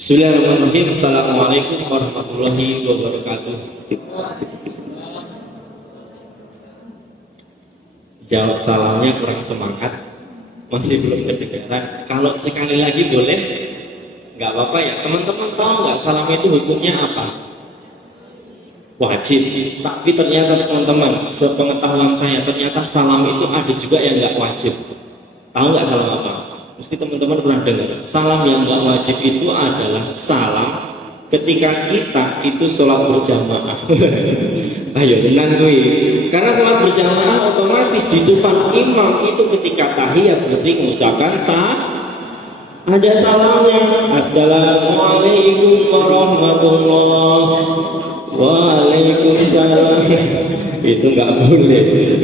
Bismillahirrahmanirrahim. Assalamualaikum warahmatullahi wabarakatuh. Jawab salamnya kurang semangat, masih belum kedengaran. Kalau sekali lagi boleh, nggak apa-apa ya. Teman-teman tahu nggak salam itu hukumnya apa? Wajib. Tapi ternyata teman-teman, sepengetahuan saya ternyata salam itu ada juga yang nggak wajib. Tahu nggak salam apa? Mesti teman-teman pernah dengar. Salam yang nggak wajib itu adalah salam ketika kita itu sholat berjamaah. Ayo tenang gue. Karena sholat berjamaah otomatis di depan imam itu ketika tahiyat mesti mengucapkan ada salamnya. Assalamualaikum warahmatullahi Waalaikumsalam. Itu nggak boleh.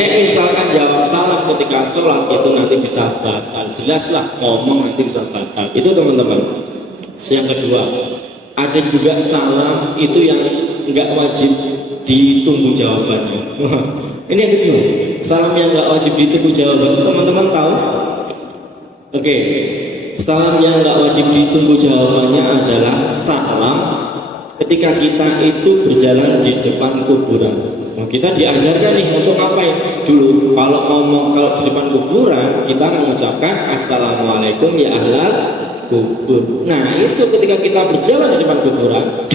Nek misalkan jawab salam ketika sholat itu nanti bisa batal. Jelaslah ngomong nanti bisa batal. Itu teman-teman. Yang kedua, ada juga salam itu yang nggak wajib ditunggu jawabannya. Ini yang kedua. Salam yang nggak wajib ditunggu jawaban. Teman-teman tahu? Oke. Salam yang nggak wajib ditunggu jawabannya adalah salam ketika kita itu berjalan di depan kuburan. Nah, kita diajarkan nih untuk ngapain dulu. Kalau ngomong kalau di depan kuburan kita mengucapkan assalamualaikum ya ahlal kubur. Nah itu ketika kita berjalan di depan kuburan,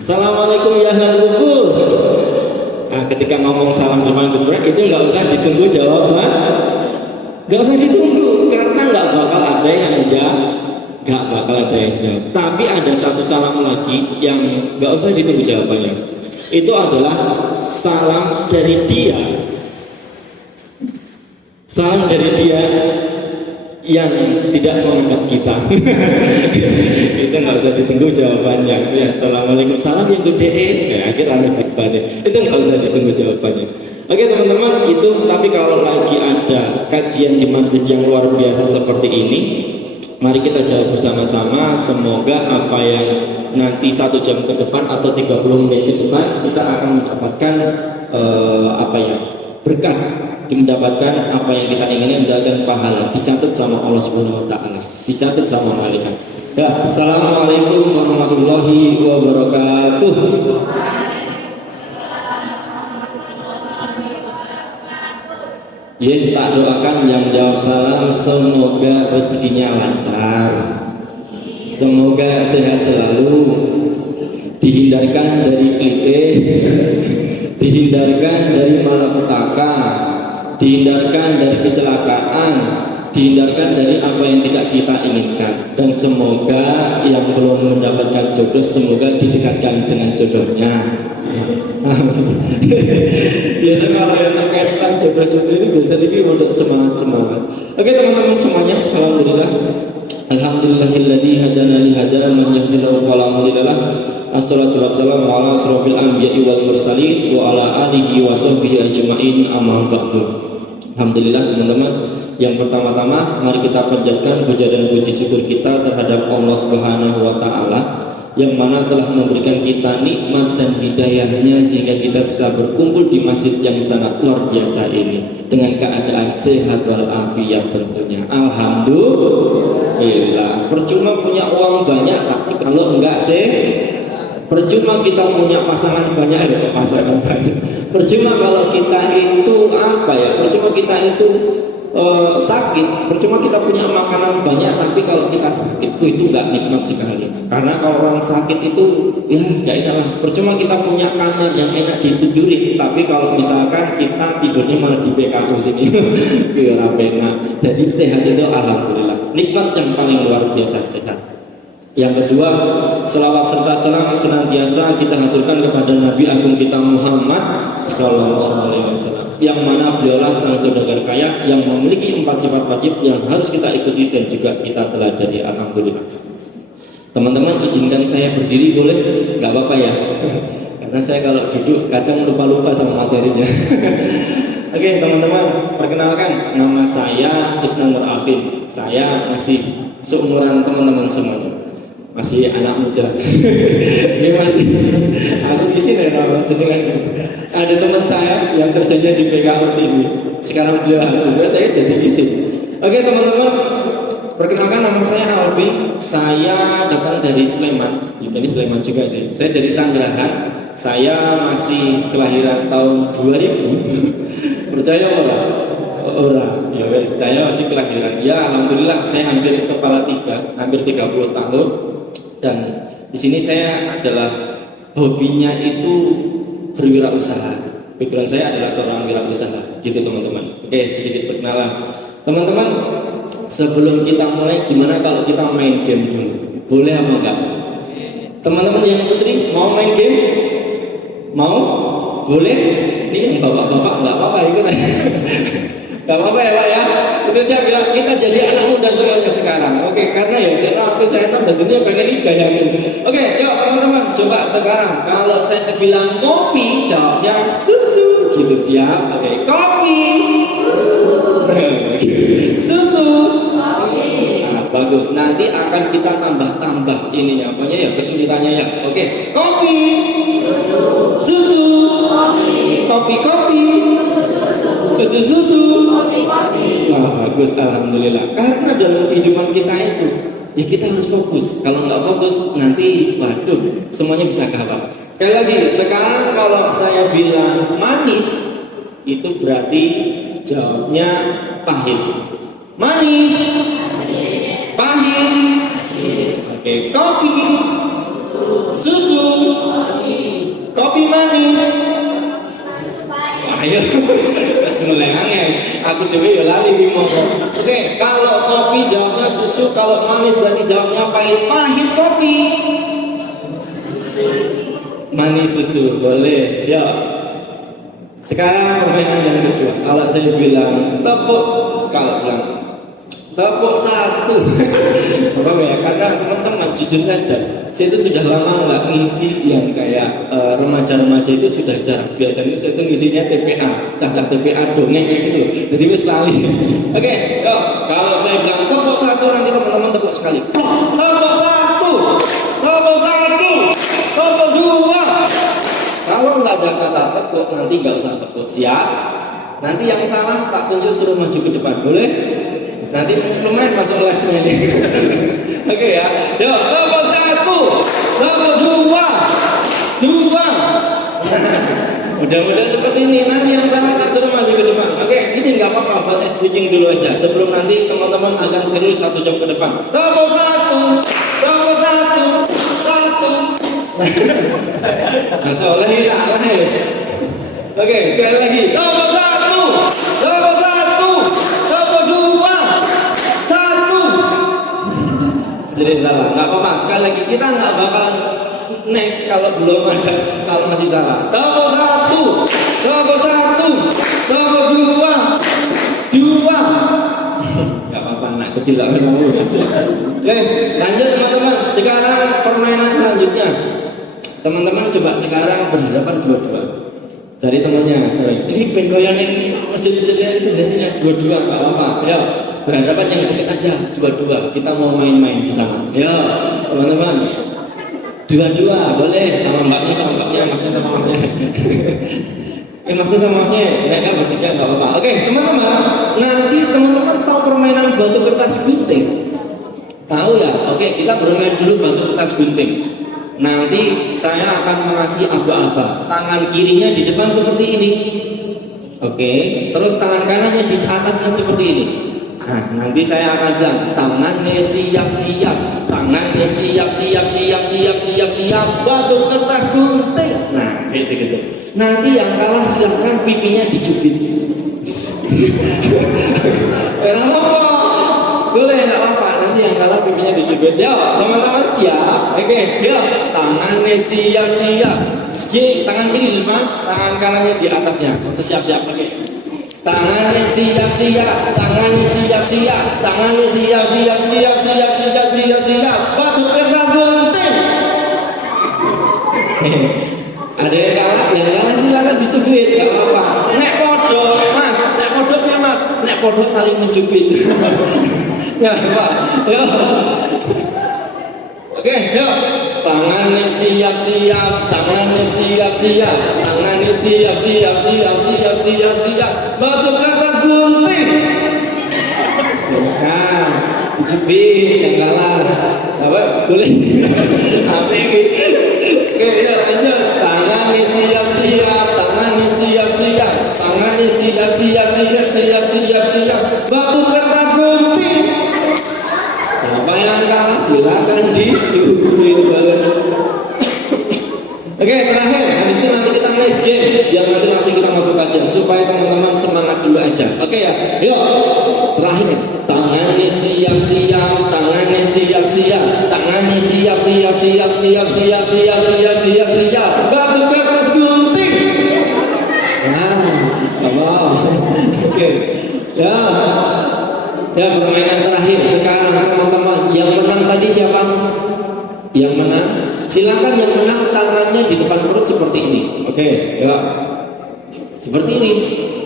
assalamualaikum ya ahlal kubur. Nah ketika ngomong salam di depan kuburan itu nggak usah ditunggu jawaban, nggak usah ditunggu karena nggak bakal ada yang jawab. Gak bakal ada yang jawab. Tapi ada satu salam lagi yang gak usah ditunggu jawabannya. Itu adalah salam dari dia. Salam dari dia yang tidak mengangkat kita. Itu gak usah ditunggu jawabannya. Ya, assalamualaikum, salam yang gede. Ya, akhirnya itu gak usah ditunggu jawabannya. Oke teman-teman, itu tapi kalau lagi ada kajian di majelis yang luar biasa seperti ini, mari kita jawab bersama-sama. Semoga apa yang nanti 1 jam ke depan atau 30 menit ke depan kita akan mendapatkan berkah, mendapatkan apa yang kita inginkan, mendapatkan pahala, dicatat sama Allah Subhanahu wa taala, dicatat sama malaikat. Ya, assalamualaikum warahmatullahi wabarakatuh. Ya, tak doakan yang jawab salam semoga rezekinya lancar, semoga sehat selalu, dihindarkan dari klitih, dihindarkan dari malapetaka, dihindarkan dari kecelakaan, dihindarkan dari apa yang tidak kita inginkan, dan semoga yang belum mendapatkan jodoh semoga didekatkan dengan jodohnya. Biasa kalau yang terkaitan jodoh-jodoh itu biasa dikira untuk semangat. Oke teman-teman semuanya, alhamdulillah. Alhamdulillahilladzi hadana li hada man yahdihillahu fala mudhillalah. Assalatu wassalamu ala asrofil anbiya'i wal mursalin wa ala alihi wa sahbihi ajma'in, amma ba'du. Alhamdulillah teman-teman. Yang pertama-tama mari kita panjatkan puja dan puji syukur kita terhadap Allah Subhanahu wa taala yang mana telah memberikan kita nikmat dan hidayahnya sehingga kita bisa berkumpul di masjid yang sangat luar biasa ini dengan keadaan sehat walafiat tentunya. Alhamdulillah. Percuma punya uang banyak tapi kalau enggak percuma kita punya pasangan banyak, percuma kalau kita itu percuma kita itu sakit, percuma kita punya makanan banyak tapi kalau kita sakit itu nggak nikmat sekali. Karena kalau orang sakit itu ya nggak enak. Percuma kita punya kamar yang enak ditidurin tapi kalau misalkan kita tidurnya malah di PKU sini biar enak. Jadi sehat itu alhamdulillah nikmat yang paling luar biasa sehat. Yang kedua, selawat serta salam senantiasa kita haturkan kepada Nabi Agung kita Muhammad Sallallahu Alaihi Wasallam, yang mana beliaulah sang saudagar kaya yang memiliki 4 sifat wajib yang harus kita ikuti dan juga kita teladani. Alhamdulillah. Teman-teman izinkan saya berdiri boleh? Gak apa-apa ya? Karena saya kalau duduk kadang lupa-lupa sama materinya. Oke teman-teman, perkenalkan nama saya Jusnanur Afin. Saya masih seumuran teman-teman semuanya, masih anak muda. Ini masih aku di sini jenengan. Ada teman saya yang kerjanya di PKU sini. Sekarang beliau alhamdulillah saya jadi isi. Oke teman-teman, Perkenalkan, nama saya Alvin. Saya datang dari Sleman. Jadi Sleman juga sih. Saya dari Sanggerahan. Saya masih kelahiran tahun 2000. Percaya orang? Orang. Ya wes, saya masih kelahiran. Ya alhamdulillah saya hampir kepala 3, hampir 30 tahun. Dan di sini saya adalah hobinya itu berwirausaha. Pikiran saya adalah seorang wirausaha. Gitu teman-teman. Oke, sedikit perkenalan. Teman-teman, sebelum kita mulai, gimana kalau kita main game dulu? Boleh apa enggak? Teman-teman yang putri mau main game? Mau? Boleh? Ini yang bapak-bapak nggak apa-apa itu kan? Nggak apa-apa ya Pak ya? Itu saya bilang kita jadi anak muda semuanya sekarang. Oke, karena ya karena waktu saya tahu tentunya pengen ini gayain. Oke, yuk teman-teman coba sekarang kalau saya bilang kopi, jawabnya susu. Gitu siap? Oke, kopi. Susu. Nah, bagus. Nanti akan kita tambah-tambah ininya, apanya ya, kesulitannya ya. Oke, kopi, susu, kopi, susu. Nah, bagus, alhamdulillah. Karena dalam kehidupan kita itu, ya kita harus fokus. Kalau nggak fokus, nanti waduh, semuanya bisa gawat. Sekali lagi, sekarang kalau saya bilang manis, itu berarti jawabnya pahit. Manis, pahit. Oke, kopi, susu, kopi manis. Ayo, mulai angin. Aku dewe ya lali bimo. Oke, kalau kopi jawabnya susu, kalau manis berarti jawabnya pahit. Pahit kopi, manis susu. Boleh, ya. Sekarang permainan yang kedua. Kalau saya bilang tepuk, kalau bilang tepuk satu. Apa ya? Karena teman-teman jujur saja, saya itu sudah lama nggak ngisi yang kayak remaja-remaja itu sudah jarang. Biasanya saya itu ngisinya TPA, cacat TPA dongeng kayak gitu. Jadi wis lali. Oke, yuk. Kalau saya bilang tepuk satu, nanti teman-teman tepuk sekali. Tepuk satu, tepuk satu, tepuk dua. Kalau nggak ada kata tepuk, nanti nggak usah tepuk. Siap? Nanti yang salah tak tunjuk suruh maju ke depan, boleh? Nanti lumayan masuk live-nya ini. Oke ya. Yuk, tepuk satu, tepuk dua. Mudah-mudahan seperti ini. Nanti yang salah tak suruh maju ke depan. Oke, ini nggak apa-apa, buat speaking dulu aja. Sebelum nanti teman-teman akan serius 1 jam ke depan. Tepuk satu, tepuk satu. Masya Allah ini Allah ya. Oke, sekali lagi. Tepuk satu, tepuk satu, tepuk dua, satu. Jadi salah, nggak apa-apa. Sekali lagi kita nggak bakal next kalau belum ada, kalau masih salah. Tepuk satu, tepuk satu, tepuk dua. Nggak apa-apa, anak kecil nggak mau. Oke, lanjut teman-teman. Sekarang permainan selanjutnya. Teman-teman coba sekarang berhadapan dua-dua. Cari temannya, ini pengoyan ini kecil-kecilnya itu biasanya dua-dua, nggak apa-apa. Ya, berhadapan yang dekat aja, dua-dua. Kita mau main-main di sana. Ya, teman-teman, dua-dua boleh, sama mbaknya, masnya sama masnya. Masnya sama masnya, mereka bertiga nggak apa-apa. Oke, teman-teman, nanti teman-teman tahu permainan batu kertas gunting? Tahu ya? Oke, kita bermain dulu batu kertas gunting. Nanti saya akan mengasih aba-aba. Tangan kirinya di depan seperti ini. Oke, terus tangan kanannya di atasnya seperti ini. Nah, nanti saya akan bilang tangannya siap-siap, tangannya siap. Batu kertas gunting. Nah, gitu. Nanti yang kalah silahkan pipinya dicubit. Kenapa? Boleh, nggak apa-apa. Nanti yang kalah pipinya dicubit. Yo, teman-teman siap? Oke, yo. Tangannya siap. Tangan kiri di depan, tangan kanannya di atasnya. Siap-siap. Oke. Tangannya siap. Tangannya siap. Tangannya siap. Batu kertas gunting. Ada yang kalah silakan dicubit, nggak apa-apa. Nek podo, mas. Nek podo saling mencubit. Ya, Pak. Yuk. Oke, yuk. Tangannya siap. Tangannya siap. Batu kertas gunting. Nah, Ucapin yang kalah apa boleh apa ini oke ya lanjut tangannya siap-siap tangannya siap-siap tangannya siap-siap siap batu kertas gunting apa yang kalah silakan dicuburin banget. Oke, terakhir, habis itu nanti kita next game biar nanti langsung kita masuk kajian supaya teman-teman semangat dulu aja. Oke ya, yuk terakhir tangannya siap-siap tangannya siap-siap tangannya siap-siap batu kertas gunting. Wow, oke ya ya permainan terakhir sekarang teman-teman yang menang tadi siapa? Yang menang silakan yang menang tangannya di depan perut seperti ini. Oke, ya. Seperti ini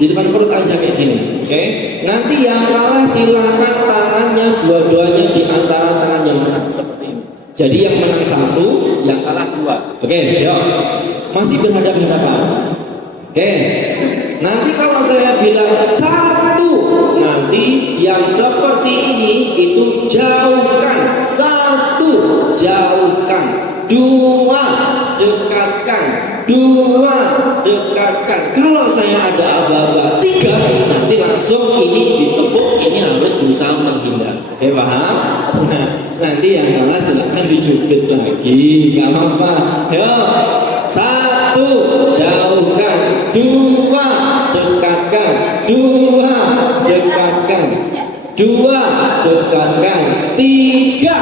di depan perut aja kayak gini. Oke. Nanti yang kalah silakan tangannya dua-duanya di antara tangan yang menang seperti ini. Jadi yang menang satu, yang kalah dua. Oke, ya. Masih berhadapan-hadapan. Oke. Nanti kalau saya bilang satu, nanti yang seperti ini itu jauhkan. Satu, jauhkan. Dua, dekatkan. Dua, dekatkan. Kalau saya ada aba-aba tiga, nanti langsung ini ditepuk, ini harus berusaha menghindar. Oke, paham? Nah, nanti yang kalah silahkan dijubit lagi, gak apa-apa. Yo, satu, jauhkan. Dua, dekatkan. Dua, dekatkan. Dua, dekatkan. Tiga.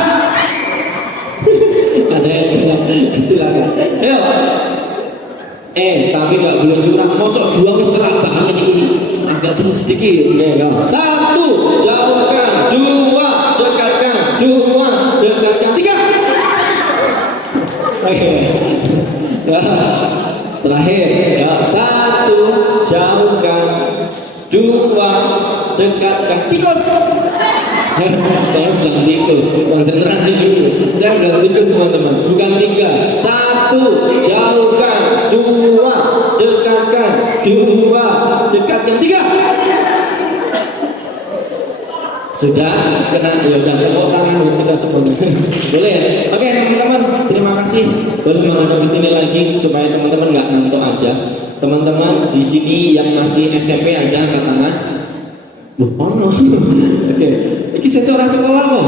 Ada yang silakan. Ayo. Tapi nggak boleh curang. Mosok dua wis cerak banget ini. Agak sedikit. Ya. Satu, jauhkan. Dua, dekatkan. Dua, dekatkan. Tiga. Oke. Ya. Terakhir. Ya. Satu, jauhkan. Dua, dekatkan. Tikus. Saya bukan tikus, konsentrasi dulu. Saya bukan tikus teman-teman, bukan tiga. Satu, jauhkan. Dua, dekatkan. Dua, dekatkan. Tiga. Sudah kena ya udah tepuk tangan kita semua. Boleh ya? Oke teman-teman, terima kasih. Boleh menghadap di sini lagi supaya teman-teman nggak ngantuk aja. Teman-teman di sini yang masih SMP ada angkat tangan. Oh no. Oke. Ini seseorang sekolah kok.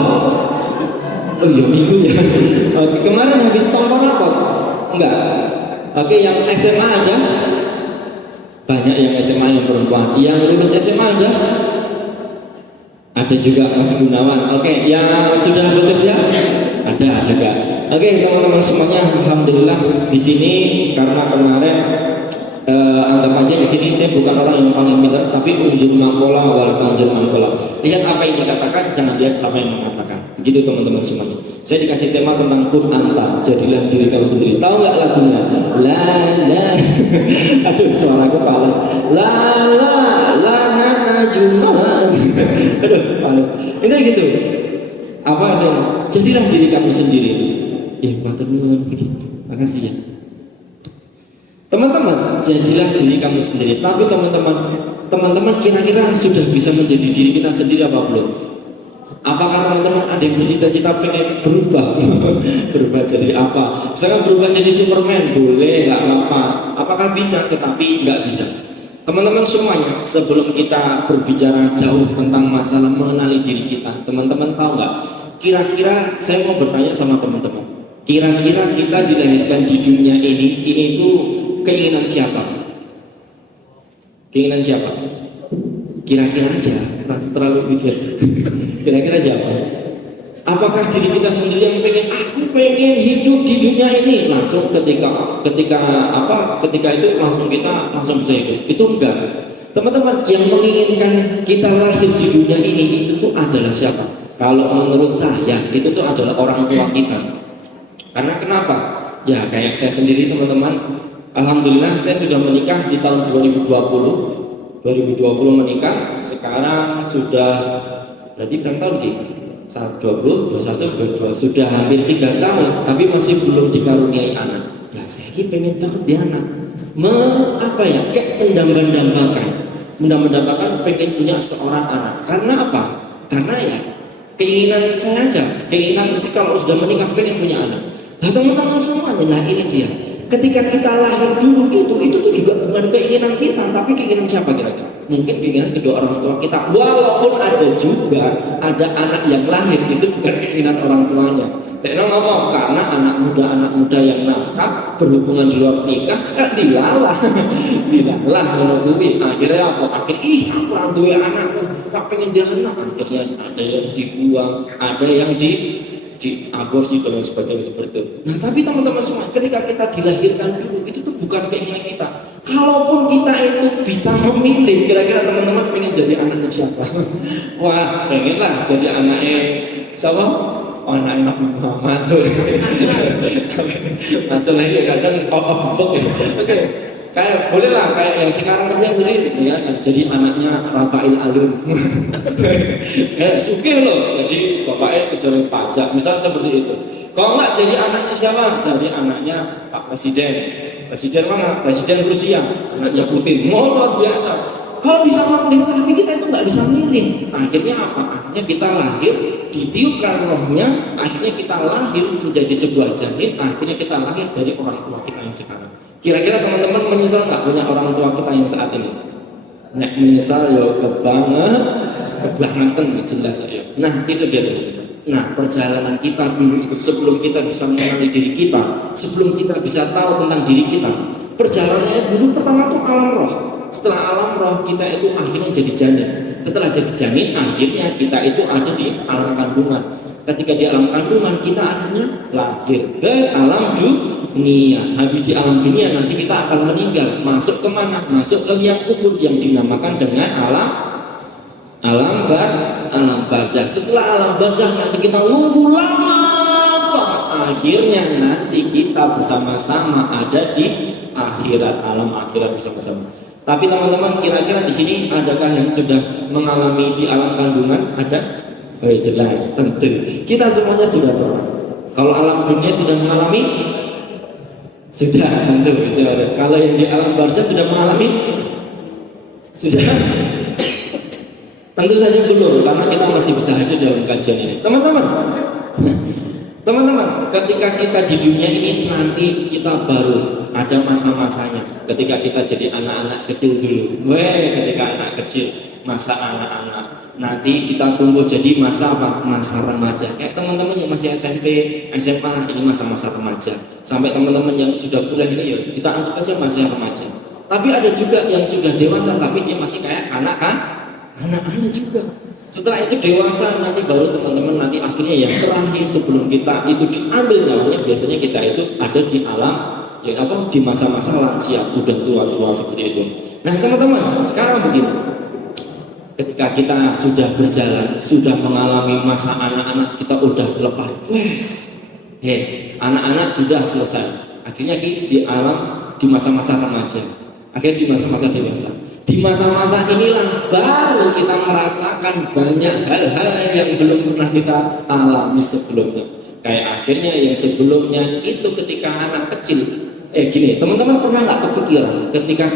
Oh iya minggu ya. Oke, kemarin habis tonton apa? Enggak. Oke, yang SMA ada. Banyak yang SMA yang perempuan. Yang lulus SMA ada. Ada juga Mas Gunawan. Oke, yang sudah bekerja ada juga. Oke, teman-teman semuanya, alhamdulillah di sini karena kemarin anggap aja di sini saya bukan orang yang paling pintar, tapi unjur makola wala tanjur makola. Lihat apa yang dikatakan, jangan lihat siapa yang mengatakan. Begitu teman-teman semuanya. Saya dikasih tema tentang kun anta, jadilah diri kamu sendiri. Tahu nggak lagunya? La la. Aduh, suaraku palas. La la la na najuma. Aduh, palas. Itu gitu. Apa sih? Jadilah diri kamu sendiri. Matur makasih ya. Teman-teman, jadilah diri kamu sendiri. Tapi teman-teman kira-kira sudah bisa menjadi diri kita sendiri apa belum? Apakah teman-teman ada yang bercita-cita pengen berubah? Berubah jadi apa? Misalkan berubah jadi Superman, boleh, nggak apa-apa. Apakah bisa? Tetapi nggak bisa. Teman-teman semuanya, sebelum kita berbicara jauh tentang masalah mengenali diri kita, teman-teman tahu nggak? Kira-kira saya mau bertanya sama teman-teman. Kira-kira kita dilahirkan di dunia ini tuh keinginan siapa? Keinginan siapa? Kira-kira aja, terlalu pikir. Kira-kira siapa? Apakah diri kita sendiri yang pengen? Aku pengen hidup di dunia ini. Langsung ketika itu langsung kita langsung bisa hidup. Itu enggak. Teman-teman, yang menginginkan kita lahir di dunia ini itu tuh adalah siapa? Kalau menurut saya itu tuh adalah orang tua kita. Karena kenapa? Ya kayak saya sendiri teman-teman, alhamdulillah saya sudah menikah di tahun 2020 menikah, sekarang sudah berarti berapa tahun Ki? 20, 21, 22, sudah hampir 3 tahun tapi masih belum dikaruniai anak. Ya saya ini pengen banget dia anak kayak mendambakan pengen punya seorang anak. Karena apa? Karena ya Keinginan saya aja, keinginan mesti kalau sudah menikah pengen punya anak. Nah teman-teman semuanya, nah ini dia. Ketika kita lahir dulu itu tuh juga bukan keinginan kita, tapi keinginan siapa kira-kira? Mungkin keinginan kedua orang tua kita. Walaupun ada juga ada anak yang lahir itu bukan keinginan orang tuanya. Tekno ngomong karena anak muda yang nakal berhubungan di luar nikah, dilalah, dilalah menungguin. Akhirnya apa? Aku orang tua anakku, tak pengen dia anak. Akhirnya ada yang dibuang, ada yang di aborsi dan sebagainya seperti itu. Nah tapi teman-teman semua, ketika kita dilahirkan dulu itu tuh bukan keinginan kita. Kalaupun kita itu bisa memilih, kira-kira teman-teman pengen jadi anaknya siapa? Wah, pengenlah jadi anaknya siapa? Anak Muhammad tuh. Masalahnya kadang empuk ya. Oke. Kayak boleh lah kayak yang sekarang aja ya jadi anaknya Rafael Alun. Sugih loh, jadi bapaknya kerja pajak, misal seperti itu. Kalau enggak jadi anaknya siapa? Jadi anaknya Pak Presiden. Presiden mana? Presiden Rusia, anaknya Putin. Luar biasa. Kalau bisa memilih, tapi kita itu nggak bisa milih. Akhirnya apa? Akhirnya kita lahir, ditiupkan rohnya. Akhirnya kita lahir menjadi sebuah janin. Akhirnya kita lahir dari orang tua kita yang sekarang. Kira-kira teman-teman menyesal nggak punya orang tua kita yang saat ini? Nek menyesal ya kebangetan jelas ya. Nah itu dia teman-teman. Nah perjalanan kita dulu itu sebelum kita bisa mengenali diri kita, sebelum kita bisa tahu tentang diri kita, perjalanannya dulu pertama itu alam roh. Setelah alam roh kita itu akhirnya jadi janin. Setelah jadi janin akhirnya kita itu ada di alam kandungan. Ketika di alam kandungan kita akhirnya lahir ke alam dunia. Habis di alam dunia nanti kita akan meninggal. Masuk kemana? Masuk ke yang kubur yang dinamakan dengan alam barzakh. Setelah alam barzakh nanti kita nunggu lama banget. Akhirnya nanti kita bersama-sama ada di akhirat, alam akhirat bersama-sama. Tapi teman-teman kira-kira di sini adakah yang sudah mengalami di alam kandungan? Ada? Oh jelas, tentu. Kita semuanya sudah pernah. Kalau alam dunia sudah mengalami, sudah tentu. Kalau yang di alam barzakh sudah mengalami, sudah. Tentu saja belum, karena kita masih bisa hadir dalam kajian ini. Teman-teman, ketika kita di dunia ini nanti kita baru ada masa-masanya. Ketika kita jadi anak-anak kecil dulu, ketika anak kecil, masa anak-anak. Nanti kita tumbuh jadi masa apa? Masa remaja. Kayak teman-teman yang masih SMP, SMA, ini masa-masa remaja. Sampai teman-teman yang sudah kuliah ini ya kita anggap aja masih remaja. Tapi ada juga yang sudah dewasa, tapi dia masih kayak anak-anak juga. Setelah itu dewasa nanti baru teman-teman nanti akhirnya yang terakhir sebelum kita itu diambil nyawanya biasanya kita itu ada di alam di masa-masa lansia, udah tua-tua seperti itu. Nah teman-teman sekarang begini, ketika kita sudah berjalan, sudah mengalami masa anak-anak, kita udah lepas, anak-anak sudah selesai. Akhirnya kita di alam di masa-masa remaja, akhirnya di masa-masa dewasa. Di masa-masa inilah baru kita merasakan banyak hal-hal yang belum pernah kita alami sebelumnya. Kayak akhirnya yang sebelumnya itu ketika anak kecil, gini, teman-teman pernah nggak kepikiran ketika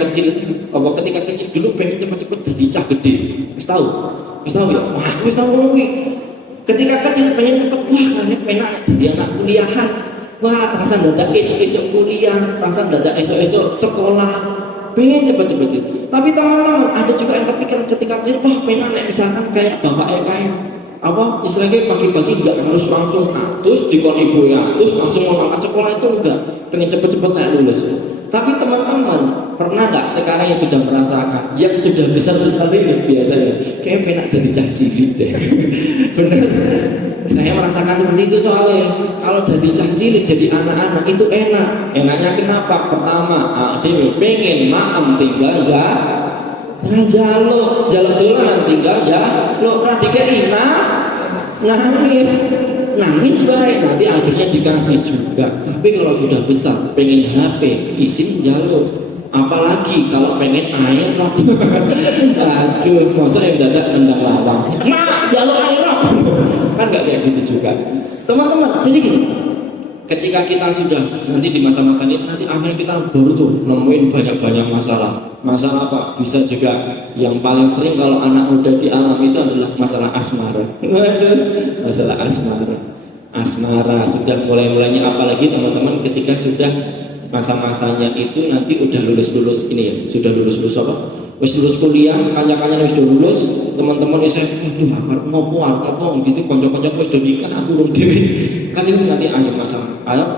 kecil dulu pengen cepet-cepet jadi cah gede? Tahu ya? Wah, aku tahu lebih. Ketika kecil pengen cepet, pengen jadi anak kuliahan. Wah, rasa dadak esok-esok kuliah, rasa dadak esok-esok sekolah. Pengen cepet-cepet itu. Tapi teman-teman ada juga yang kepikiran ketika kecil, pengen misalkan kayak bapak kayak istilahnya pagi-pagi nggak harus langsung atus dikon ibu atus langsung mau angkat sekolah, itu enggak, pengen cepet-cepet kayak lulus. Tapi teman-teman pernah nggak sekarang yang sudah merasakan yang sudah besar seperti ini biasanya kayak pengen jadi cah cilik deh. Bener, saya merasakan seperti itu soalnya kalau jadi cah cilik jadi anak-anak itu enaknya kenapa? Pertama dewe pengen maem tinggal jaluk dolanan tinggal jaluk radike nangis baik, nanti akhirnya dikasih juga. Tapi kalau sudah besar pengen HP izin jaluk, apalagi kalau pengen air aduh masa yang dadak nendang lawang jaluk air kan nggak kayak gitu juga teman-teman. Jadi gini, ketika kita sudah nanti di masa-masa ini, nanti akhirnya kita baru tuh nemuin banyak-banyak masalah. Masalah apa? Bisa juga yang paling sering kalau anak muda dialami itu adalah masalah asmara. Masalah asmara. Asmara sudah mulai-mulainya, apalagi teman-teman ketika sudah masa-masanya itu nanti udah lulus ini ya, sudah lulus apa? Wis lulus kuliah, kanca-kancane wis lulus, teman-teman saya, aduh arep ngopo gitu, kanca-kanca wis do nikah, aku urung dhewe. Kan itu nanti ada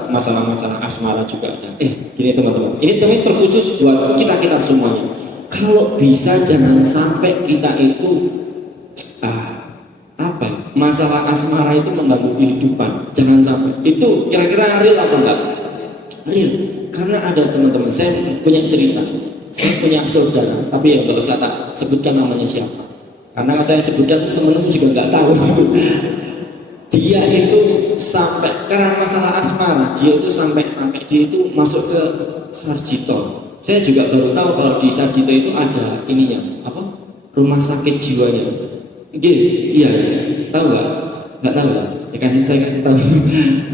masalah-masalah asmara juga ada. Gini teman-teman, ini teman terkhusus buat kita semuanya. Kalau bisa jangan sampai kita itu masalah asmara itu mengganggu kehidupan. Jangan sampai. Itu kira-kira real apa enggak? Real. Karena ada teman-teman, saya punya cerita. Saya punya saudara, tapi ya nggak usah tak sebutkan namanya siapa. Karena saya sebutkan teman-teman juga nggak tahu. Dia itu sampai karena masalah asmara, dia itu sampai dia itu masuk ke Sarjito. Saya juga baru tahu kalau di Sarjito itu ada ininya, apa? Rumah sakit jiwanya. Iya, tahu nggak? Nggak tahu lah. Saya kasih tahu.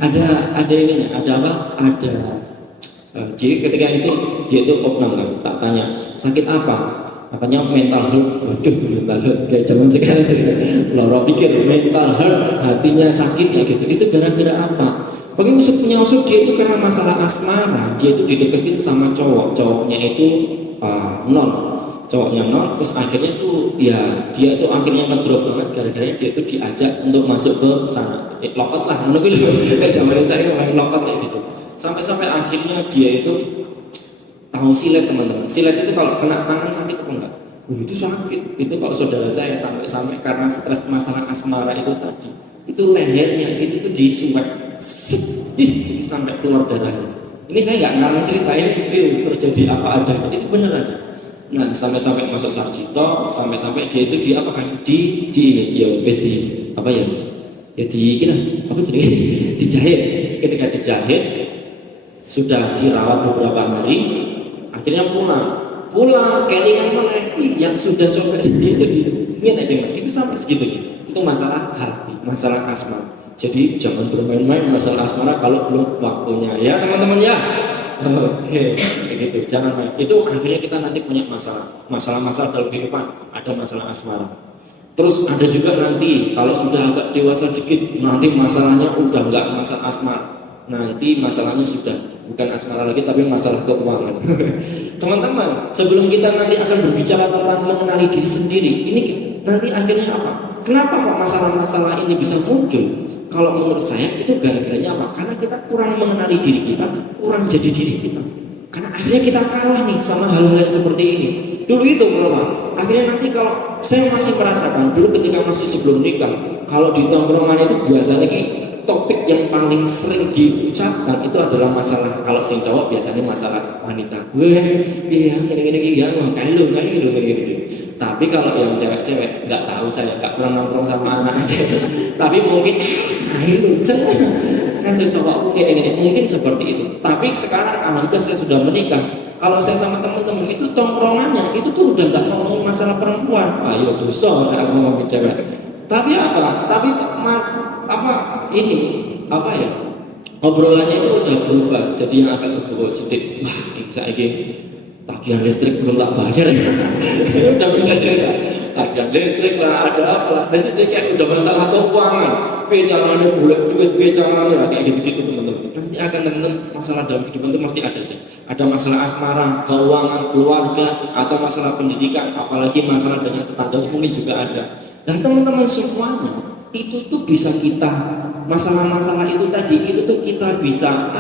ada ininya, ada apa? Ada. Jadi ketika itu dia itu opnam kan, tak tanya sakit apa, katanya mental health. Waduh, mental health kayak zaman sekarang cerita. Loro pikir mental health, hatinya sakit ya gitu. Itu gara-gara apa? Bagi punya usut dia itu karena masalah asmara. Dia itu dideketin sama cowoknya itu cowoknya non, terus akhirnya tuh ya dia tuh akhirnya ngedrop banget gara-gara dia itu diajak untuk masuk ke sana. Lokot lah, menurut gue zaman saya ngomongin lokot kayak gitu. Sampai akhirnya dia itu tahu silet teman-teman. Silet itu kalau kena tangan sakit apa enggak? Itu sakit. Itu kalau saudara saya sampai karena stres masalah asmara itu tadi, itu lehernya itu tuh disuap, sampai keluar darahnya. Ini saya nggak ngarang cerita, ini terjadi apa adanya. Itu benar aja. Nah sampai masuk Sarjito, sampai dia itu di apa kan? Di ini ya best di apa ya? Ya di kira apa jadi dijahit. Ketika dijahit sudah dirawat beberapa hari, akhirnya pulang kelingan meneh yang sudah coba itu itu sampai segitu. Itu masalah hati, masalah asmara. Jadi jangan bermain-main masalah asmara kalau belum waktunya ya teman-teman ya. Kayak gitu, jangan main. Itu akhirnya kita nanti punya masalah dalam kehidupan, ada masalah asmara. Terus ada juga nanti kalau sudah agak dewasa dikit, nanti masalahnya udah nggak masalah asmara. Nanti masalahnya sudah bukan asmara lagi tapi masalah keuangan. Teman-teman, sebelum kita nanti akan berbicara tentang mengenali diri sendiri, ini nanti akhirnya apa? Kenapa kok masalah-masalah ini bisa muncul? Kalau menurut saya itu gara-garanya apa? Karena kita kurang mengenali diri kita, kurang jadi diri kita. Karena akhirnya kita kalah nih sama hal-hal yang seperti ini. Dulu itu kalau akhirnya nanti kalau saya masih merasakan dulu ketika masih sebelum nikah, kalau di tongkrongan itu biasanya topik yang paling sering diucapkan itu adalah masalah, kalau sing cowok biasanya masalah wanita. Iya gini ya, kayak gitu. Tapi kalau yang cewek-cewek nggak tahu, saya nggak pernah nongkrong sama anak cewek. Tapi mungkin kan tuh cowokku kayak gini, mungkin seperti itu. Tapi sekarang alhamdulillah saya sudah menikah. Kalau saya sama teman-teman itu tongkrongannya itu tuh udah nggak ngomong masalah perempuan. Ayo dosa nggak ngomongin cewek. Tapi obrolannya itu udah berubah jadi yang akan berbobot sedikit. Wah ini saya tagihan listrik belum tak bayar ya. Udah beda cerita. Tagihan listrik lah, ada apa lah. Listrik kayak udah masalah keuangan. Pecangannya bulat duit, pecangannya kayak gitu-gitu teman-teman. Nanti akan teman-teman masalah dalam kehidupan itu pasti ada aja. Ada masalah asmara, keuangan, keluarga, atau masalah pendidikan, apalagi masalah dengan tetangga mungkin juga ada. Dan teman-teman semuanya itu tuh bisa kita masalah-masalah itu tadi itu tuh kita bisa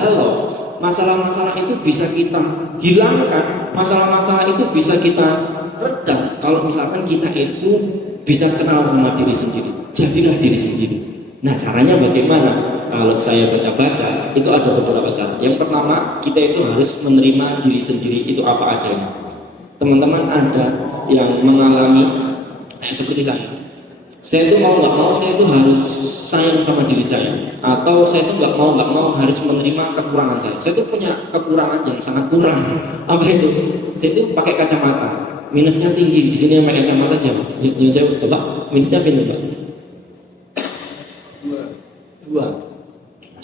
halau. Masalah-masalah itu bisa kita hilangkan, masalah-masalah itu bisa kita redam kalau misalkan kita itu bisa kenal sama diri sendiri. Jadilah diri sendiri. Nah caranya bagaimana? Kalau saya baca-baca itu ada beberapa cara. Yang pertama, kita itu harus menerima diri sendiri itu apa adanya. Teman-teman ada yang mengalami seperti saya itu mau nggak mau saya itu harus sayang sama diri saya, atau saya itu nggak mau harus menerima kekurangan saya. Saya itu punya kekurangan yang sangat kurang. Apa itu? Saya itu pakai kacamata, minusnya tinggi. Di sini yang pakai kacamata siapa? Yang saya coba minusnya berapa? Dua.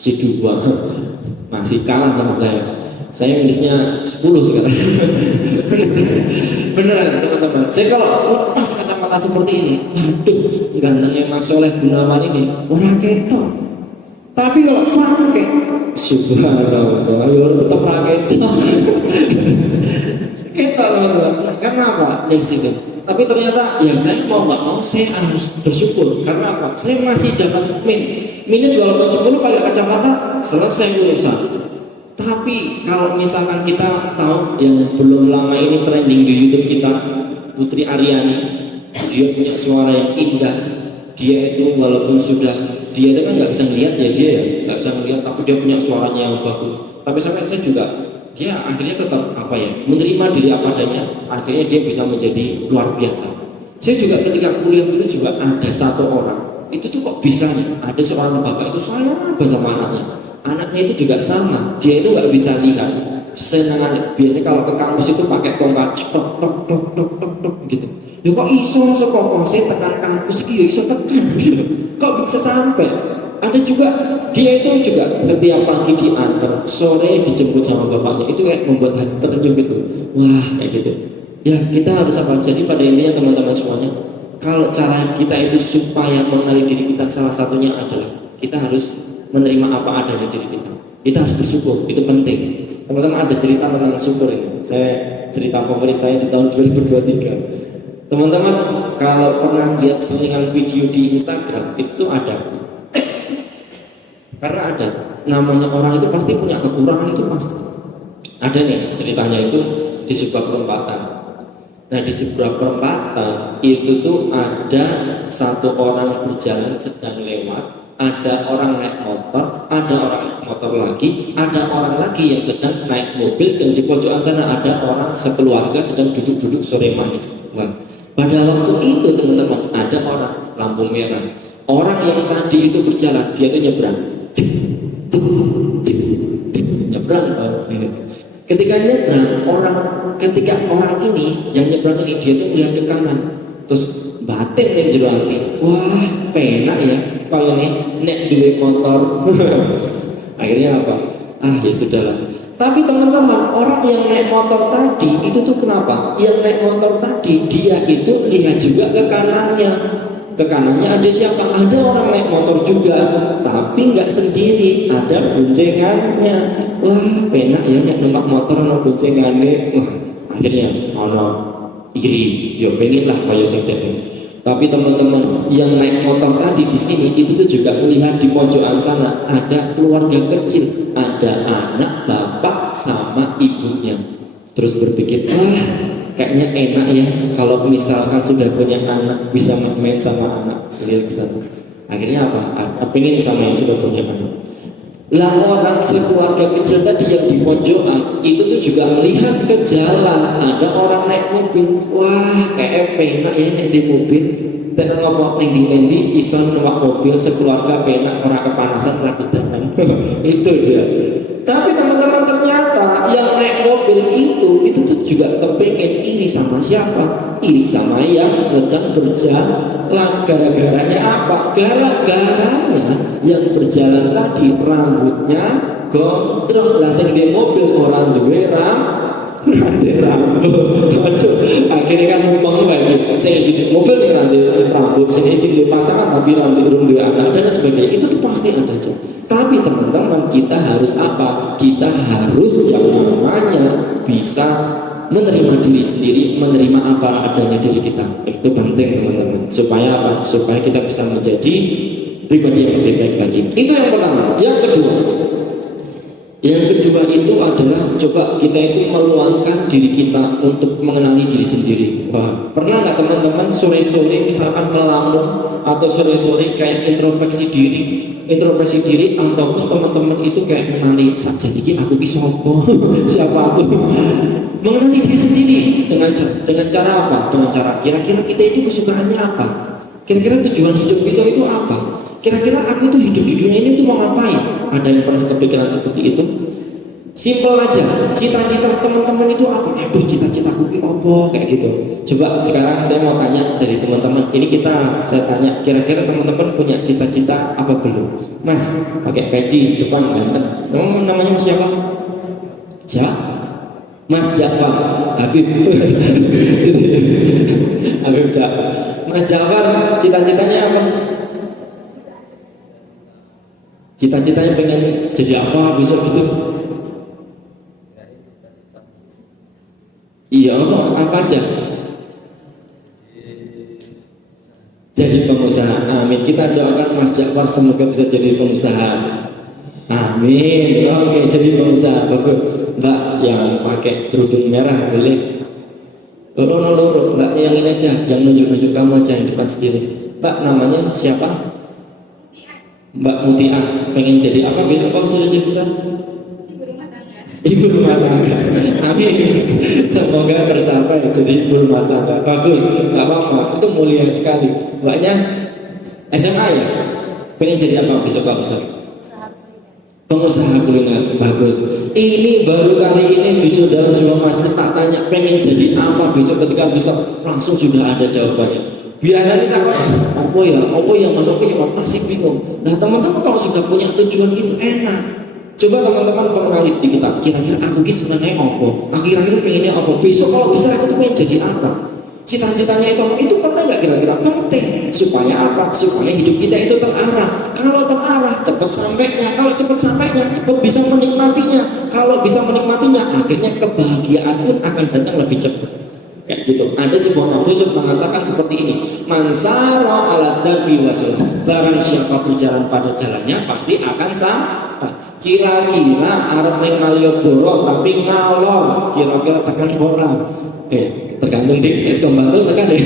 si 2 masih kalah sama saya nulisnya 10 sekarang. Beneran teman-teman, saya kalau lepas kata-kata seperti ini, aduh gantengnya Mas Soleh Gunawan ini orang ketok, tapi kalau pakai subhanallah ya tetap rakyat kita teman-teman. Karena apa? Dari situ. Tapi ternyata ya saya mau nggak mau saya harus bersyukur. Karena apa? Saya masih dapat minus walaupun 10 pakai kacamata selesai urusan. Tapi kalau misalkan kita tahu yang belum lama ini trending di YouTube kita, Putri Aryani, dia punya suara yang indah. Dia itu walaupun sudah dia kan nggak bisa ngeliat ya dia ya nggak bisa ngeliat, tapi dia punya suaranya yang bagus. Tapi sampai saya juga dia akhirnya tetap apa ya menerima diri apa adanya, akhirnya dia bisa menjadi luar biasa. Saya juga ketika kuliah dulu juga ada satu orang itu tuh kok bisanya ada seorang bapak itu sayang apa sama anaknya itu juga sama, dia itu nggak bisa lihat senangan. Biasanya kalau ke kampus itu pakai tongkat tok tok tok tok tok tok gitu. Ya kok iso sekokong saya tekan kampus itu ya iso tekan gitu. Kok bisa sampai? Ada juga dia itu juga setiap pagi diantar, sore dijemput sama bapaknya, itu kayak membuat hati terenyuh gitu. Wah kayak gitu. Ya kita harus apa? Jadi pada intinya teman-teman semuanya, kalau cara kita itu supaya mengenali diri kita salah satunya adalah kita harus menerima apa adanya diri kita. Kita harus bersyukur, itu penting. Teman-teman ada cerita tentang syukur ini. Saya cerita favorit saya di tahun 2023. Teman-teman kalau pernah lihat selingan video di Instagram itu tuh ada, karena ada namanya orang itu pasti punya kekurangan, itu pasti ada nih. Ceritanya itu di sebuah perempatan. Nah di sebuah perempatan itu tuh ada satu orang berjalan sedang lewat, ada orang naik motor, ada orang naik motor lagi, ada orang lagi yang sedang naik mobil, dan di pojokan sana ada orang sekeluarga sedang duduk-duduk sore manis. Wah, pada waktu itu teman-teman ada orang lampu merah. Orang yang tadi itu berjalan, dia itu nyebrang. Nyebrang. Ketika nyebrang, ketika orang ini yang nyebrang ini dia itu melihat ke kanan, terus batin yang jero ati. Wah, penak ya kalau nek duwe motor. Akhirnya apa? Ah ya sudahlah. Tapi teman-teman, orang yang naik motor tadi itu tuh kenapa? Yang naik motor tadi dia itu lihat juga ke kanannya. Ke kanannya ada siapa? Ada orang naik motor juga, tapi nggak sendiri, ada boncengannya. Wah, penak ya naik numpak motor ono boncengannya. Wah, akhirnya ono iri, yo pengen lah kayak saya. Tapi teman-teman yang naik motor tadi di sini itu tuh juga melihat di pojokan sana ada keluarga kecil, ada anak, bapak sama ibunya. Terus berpikir, wah kayaknya enak ya kalau misalkan sudah punya anak bisa main sama anak. Lihat ke sana. Akhirnya apa? Pengen sama yang sudah punya anak. Lah orang sekeluarga kecil tadi yang di pojokan itu tuh juga melihat ke jalan, ada orang naik mobil. Wah kayak penak ya naik di mobil, dan ngomong lendi-lendi iso numpak mobil sekeluarga penak, orang kepanasan lagi jalan. Itu dia. Tapi teman-teman ternyata yang naik mobil itu tuh juga kepengen iri sama siapa? Iri sama yang sedang berjalan. Gara-garanya apa? Gara-garanya yang berjalan tadi rambutnya gondrong. Lah sing di mobil orang duwe nanti rambut. Aduh, akhirnya kan numpang lagi. Saya di mobil nanti rambut, sini di pasangan tapi nanti urung duwe anak dan sebagainya. Itu tuh pasti ada aja. Tapi teman-teman kita harus apa? Kita harus yang namanya bisa menerima diri sendiri, menerima apa adanya diri kita. Itu penting teman-teman. Supaya apa? Supaya kita bisa menjadi pribadi yang lebih baik lagi. Itu yang pertama. Yang kedua itu adalah coba kita itu meluangkan diri kita untuk mengenali diri sendiri. Wah, pernah nggak teman-teman sore-sore misalkan melamun atau sore-sore kayak introspeksi diri ataupun teman-teman itu kayak mengenali saja ini aku bisa apa? Siapa aku? Mengenali diri sendiri dengan cara apa? Dengan cara kira-kira kita itu kesukaannya apa? Kira-kira tujuan hidup kita itu apa? Kira-kira aku itu hidup di dunia ini tuh mau ngapain? Ada yang pernah kepikiran seperti itu? Simpel aja, cita-cita teman-teman itu apa? Aduh, cita-citaku itu apa? Kayak gitu. Coba sekarang saya mau tanya dari teman-teman. Ini saya tanya, kira-kira teman-teman punya cita-cita apa belum? Mas, pakai peci depan ganteng. Namanya Mas siapa? Mas Jafar, Habib. Habib Jafar. Mas Jafar, cita-citanya apa? Cita-citanya pengen jadi apa besok gitu? Iya, apa aja? Jadi pengusaha. Amin. Kita doakan Mas Jafar semoga bisa jadi pengusaha. Amin. Oke, jadi pengusaha bagus. Mbak yang pakai kerudung merah boleh. Loro, Mbak yang ini aja, yang nunjuk-nunjuk kamu aja yang depan sendiri. Mbak namanya siapa? Mbak Mutia. Pengen jadi apa? Biar kamu sudah jadi besar. Ibu rumah tangga. Amin. Semoga tercapai jadi ibu rumah tangga. Bagus, nggak apa-apa. Itu mulia sekali. Mbaknya SMA ya? Pengen jadi apa besok Pak besok? Pengusaha kuliner. Bagus. Ini baru kali ini di saudara semua majelis tak tanya pengen jadi apa besok, ketika besok langsung sudah ada jawabannya. Biasanya takut apa ya mas, masih bingung. Nah teman-teman kalau sudah punya tujuan itu enak. Coba teman-teman pengenali di kita, kira-kira aku ini sebenarnya apa? Akhir-akhir pengennya apa? Besok kalau bisa aku pengen jadi apa? Cita-citanya itu apa? Itu penting nggak kira-kira? Penting. Supaya apa? Supaya hidup kita itu terarah. Kalau terarah, cepat sampainya. Kalau cepat sampainya, cepat bisa menikmatinya. Kalau bisa menikmatinya, akhirnya kebahagiaan pun akan datang lebih cepat. Kayak gitu. Ada sebuah nafsu mengatakan seperti ini: mansara ala darbi wasul. Barang siapa berjalan pada jalannya pasti akan sampai. Kira-kira arep ning Malioboro tapi ngalor, kira-kira tekan ora? Tergantung di es Bantul tekan deh.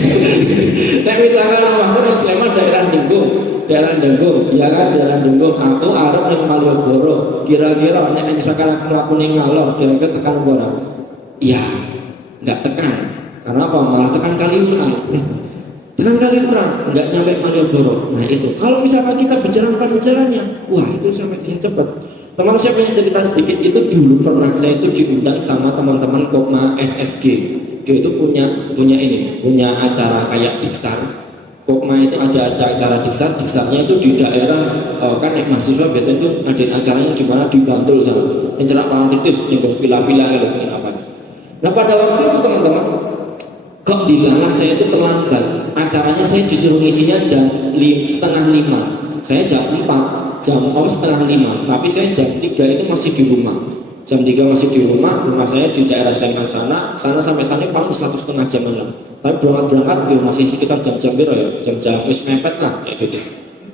Nek misalkan waktu nang Sleman daerah Denggung, ya kan daerah Denggung, aku arep ning Malioboro, kira-kira nek misalkan aku mlaku ning ngalor, kira-kira tekan ora? Iya, enggak tekan. Karena apa? Malah tekan Kaliurang. Tekan Kaliurang, enggak nyampe Malioboro. Nah itu, kalau misalkan kita berjalan pada jalannya, wah itu sampai dia cepat. Teman saya punya cerita sedikit, itu dulu pernah saya itu diundang sama teman-teman Kopma SSG. Dia itu punya acara kayak Diksar. Kopma itu ada acara Diksarnya itu di daerah kan mahasiswa biasanya itu ada acaranya di mana di Bantul sana. Yang cerak Palantitis, yang villa-villa gitu apa. Nah pada waktu itu teman-teman, kok dilalah saya itu terlambat. Acaranya saya disuruh ngisinya jam 4:30. Saya jam 4. Jam 4:30, tapi saya jam 3 itu masih di rumah. Jam 3 masih di rumah saya di daerah Sleman sana sampai sana paling 1,5 jam lah. Tapi berangkat ya masih sekitar jam-jam biru ya, jam-jam wis mepet lah kayak gitu.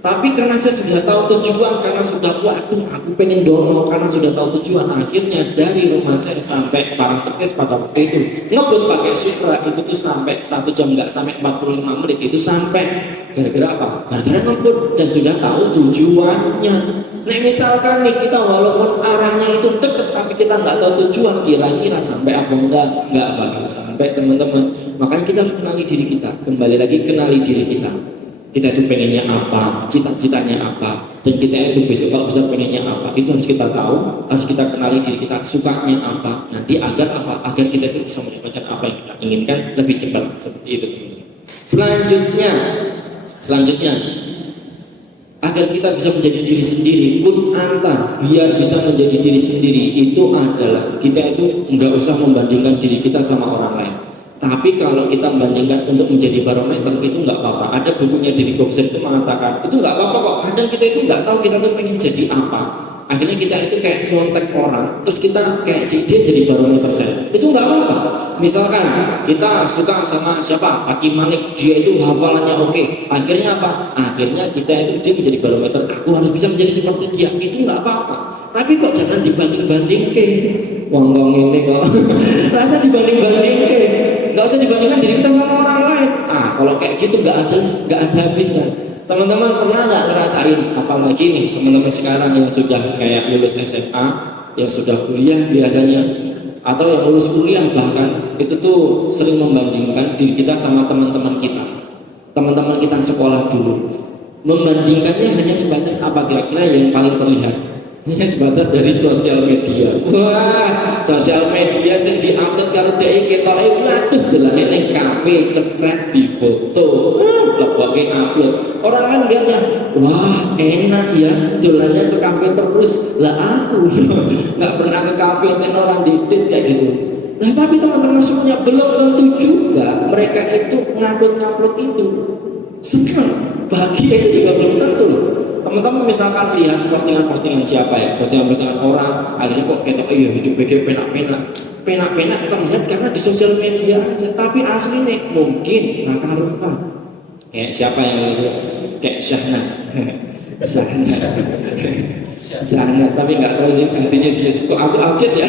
Tapi karena saya sudah tahu tujuan, karena sudah waduh aku pengen dono, karena sudah tahu tujuan, akhirnya dari rumah saya sampai Parangtritis pada waktu itu ngebut pakai Supra itu tuh sampai 1 jam, nggak sampai 45 menit itu sampai. Gara-gara apa? Gara-gara ngebut dan sudah tahu tujuannya. Nah misalkan nih kita walaupun arahnya itu deket tapi kita nggak tahu tujuan, kira-kira sampai apa nggak bakal sampai teman-teman. Makanya kita harus kenali diri kita. Kembali lagi kenali diri kita. Kita itu pengennya apa, cita-citanya apa, dan kita itu besok kalau bisa pengennya apa, itu harus kita tahu, harus kita kenali diri kita sukanya apa, nanti agar apa, agar kita itu bisa mendapatkan apa yang kita inginkan lebih cepat, seperti itu teman-teman. Selanjutnya, agar kita bisa menjadi diri sendiri pun antar, biar bisa menjadi diri sendiri itu adalah kita itu nggak usah membandingkan diri kita sama orang lain. Tapi kalau kita membandingkan untuk menjadi barometer itu nggak apa-apa. Ada bukunya Deddy Corbuzier itu mengatakan itu nggak apa-apa kok. Kadang kita itu nggak tahu kita tuh pengen jadi apa. Akhirnya kita itu kayak kontak orang, terus kita kayak dia jadi barometer saya. Itu nggak apa-apa. Misalkan kita suka sama siapa, Hakim Manik, dia itu hafalannya oke. Akhirnya apa? Akhirnya kita itu dia menjadi barometer. Aku harus bisa menjadi seperti dia. Itu nggak apa-apa. Tapi kok jangan dibanding-bandingkan. Wong ini kok rasa dibanding-bandingkan. Nggak usah dibandingkan diri kita sama orang lain. Kalau kayak gitu nggak ada habisnya. Teman-teman pernah nggak ngerasain, apalagi nih teman-teman sekarang yang sudah kayak lulus SMA, yang sudah kuliah biasanya, atau yang lulus kuliah bahkan, itu tuh sering membandingkan diri kita sama teman-teman kita sekolah dulu. Membandingkannya hanya sebatas apa kira-kira yang paling terlihat. Ini sebatas dari sosial media. Wah, sosial media sing diupload karo dhek ketoke waduh delane ning kafe cepret di foto. Leboke upload. Orang kan lihatnya, wah enak ya, dolannya ke kafe terus. Lah aku nggak pernah ke kafe ten orang didit kayak gitu. Nah tapi teman-teman semuanya belum tentu juga mereka itu ngupload itu senang, bahagia itu juga belum tentu. Teman-teman misalkan lihat postingan-postingan siapa ya, postingan-postingan orang, akhirnya kok kita hidup BG penak-penak terlihat karena di sosial media aja, tapi aslinya mungkin nakal-nakal. Kayak siapa yang itu? Kayak Syahnas, Syahnas, tapi nggak tahu sih artinya dia. Kok aku update ya?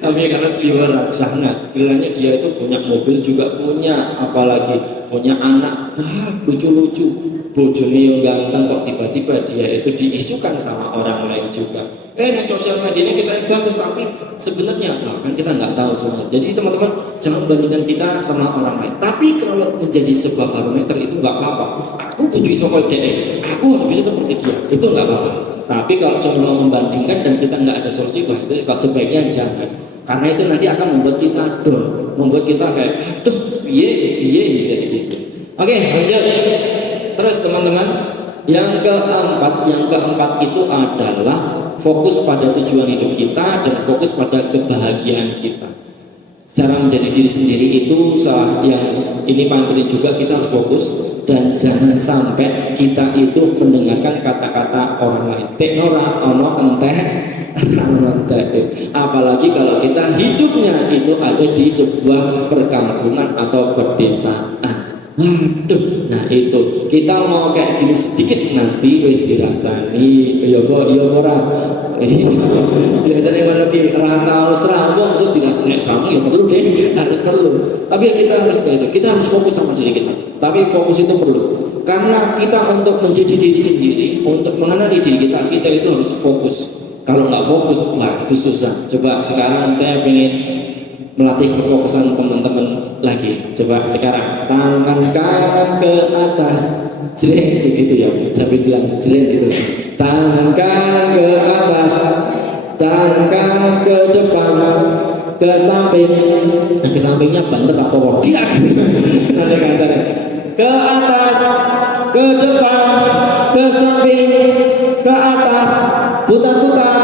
Tapi karena seliweran Syahnas, bilangnya dia itu punya mobil juga punya, apalagi punya anak, wah lucu-lucu, bojone yang ganteng, kok tiba-tiba dia itu diisukan sama orang lain juga. Di sosial media ini kita yang bagus, tapi sebenarnya kan kita nggak tahu semua. Jadi teman-teman jangan bandingkan kita sama orang lain. Tapi kalau menjadi sebuah barometer itu nggak apa-apa. Aku kudu iso koyo dhek, aku harus bisa seperti dia, itu nggak apa-apa. Tapi kalau cuma membandingkan dan kita nggak ada solusi, wah itu kalau sebaiknya jangan. Karena itu nanti akan membuat kita down, membuat kita kayak, aduh, kayak gitu. Oke, lanjut. Terus teman-teman, yang keempat itu adalah fokus pada tujuan hidup kita dan fokus pada kebahagiaan kita. Cara menjadi diri sendiri itu yang ini paling penting juga, kita harus fokus dan jangan sampai kita itu mendengarkan kata-kata orang lain. Teknora ono enteh apalagi kalau kita hidupnya itu ada di sebuah perkampungan atau perdesaan. Waduh, nah itu kita mau kayak gini sedikit nanti wis dirasani ya ora biasanya mana di rantau serangga itu tidak seneng sama ya perlu deh, harus perlu. Tapi kita harus begitu, kita harus fokus sama diri kita. Tapi fokus itu perlu karena kita untuk menjadi diri sendiri, untuk mengenali diri kita itu harus fokus. Kalau nggak fokus, wah itu susah. Coba sekarang saya ingin melatih kefokusan teman-teman lagi. Coba sekarang tangan kanan ke atas, jreng gitu ya. Sambil bilang jreng gitu. Tangan kanan ke atas, tangan kanan ke depan, ke samping. Nah, ke sampingnya banter apa kok? Tidak. Nanti kancane. Ke atas, ke depan, ke samping, ke atas, putar-putar,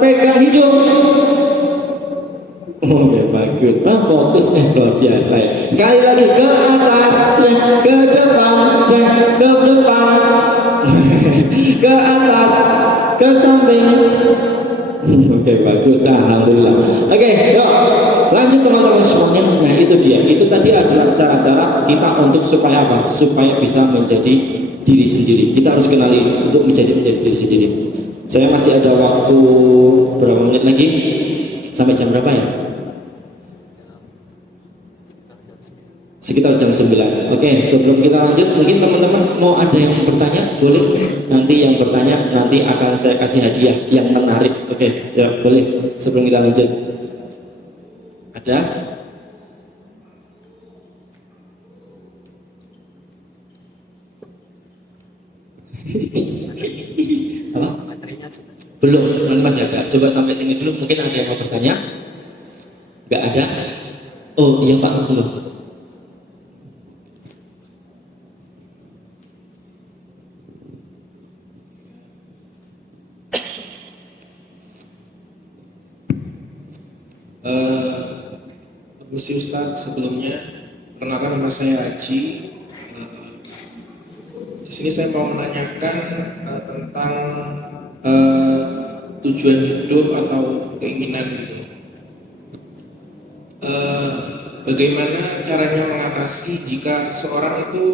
pegang hidung. Oke, bagus. Fokus luar biasa ya. Sekali lagi ke atas, ke depan, ke atas, ke samping. Oke, bagus. Alhamdulillah. Oke, yuk lanjut teman-teman semuanya. Nah itu dia. Itu tadi adalah cara-cara kita untuk supaya apa? Supaya bisa menjadi diri sendiri. Kita harus kenali untuk menjadi diri sendiri. Saya masih ada waktu berapa menit lagi? Sampai jam berapa ya? Sekitar jam 9. Oke, sebelum kita lanjut, mungkin teman-teman mau ada yang bertanya? Boleh. Nanti yang bertanya nanti akan saya kasih hadiah yang menarik. Oke, ya boleh. Sebelum kita lanjut. Ada? Apa? Belum, masih ada. Coba sampai sini dulu. Mungkin ada yang mau bertanya? Enggak ada? Oh iya Pak, belum. Misi Ustadz, sebelumnya perkenalkan nama saya Haji. Di sini saya mau menanyakan tentang tujuan hidup atau keinginan gitu. Bagaimana caranya mengatasi jika seorang itu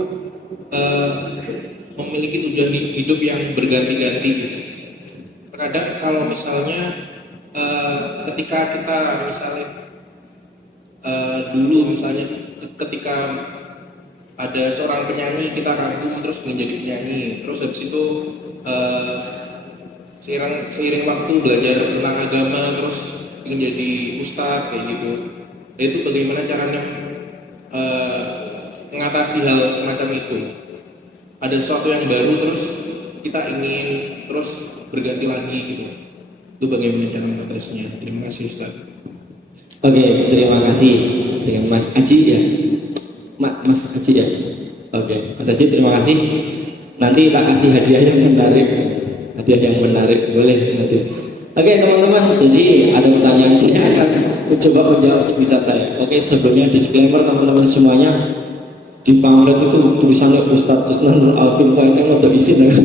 memiliki tujuan hidup yang berganti-ganti gitu. Terkadang kalau misalnya ketika kita misalnya dulu misalnya ketika ada seorang penyanyi kita kagum terus menjadi penyanyi, terus habis itu seiring waktu belajar tentang agama terus ingin jadi ustadz kayak gitu. Nah, itu bagaimana caranya mengatasi hal semacam itu? Ada sesuatu yang baru terus kita ingin terus berganti lagi gitu. Itu bagaimana cara mengatasinya? Terima kasih Ustaz. Oke, terima kasih dengan Mas Aji ya. Mas Aji ya. Oke, Mas Aji terima kasih. Nanti tak kasih hadiah yang menarik. Hadiah yang menarik boleh nanti. Oke teman-teman, jadi ada pertanyaan saya akan coba menjawab sebisa saya. Oke, sebelumnya disclaimer teman-teman semuanya, di pamflet itu tulisannya Ustadz Tusnan Alvin Wahid yang udah izin ya.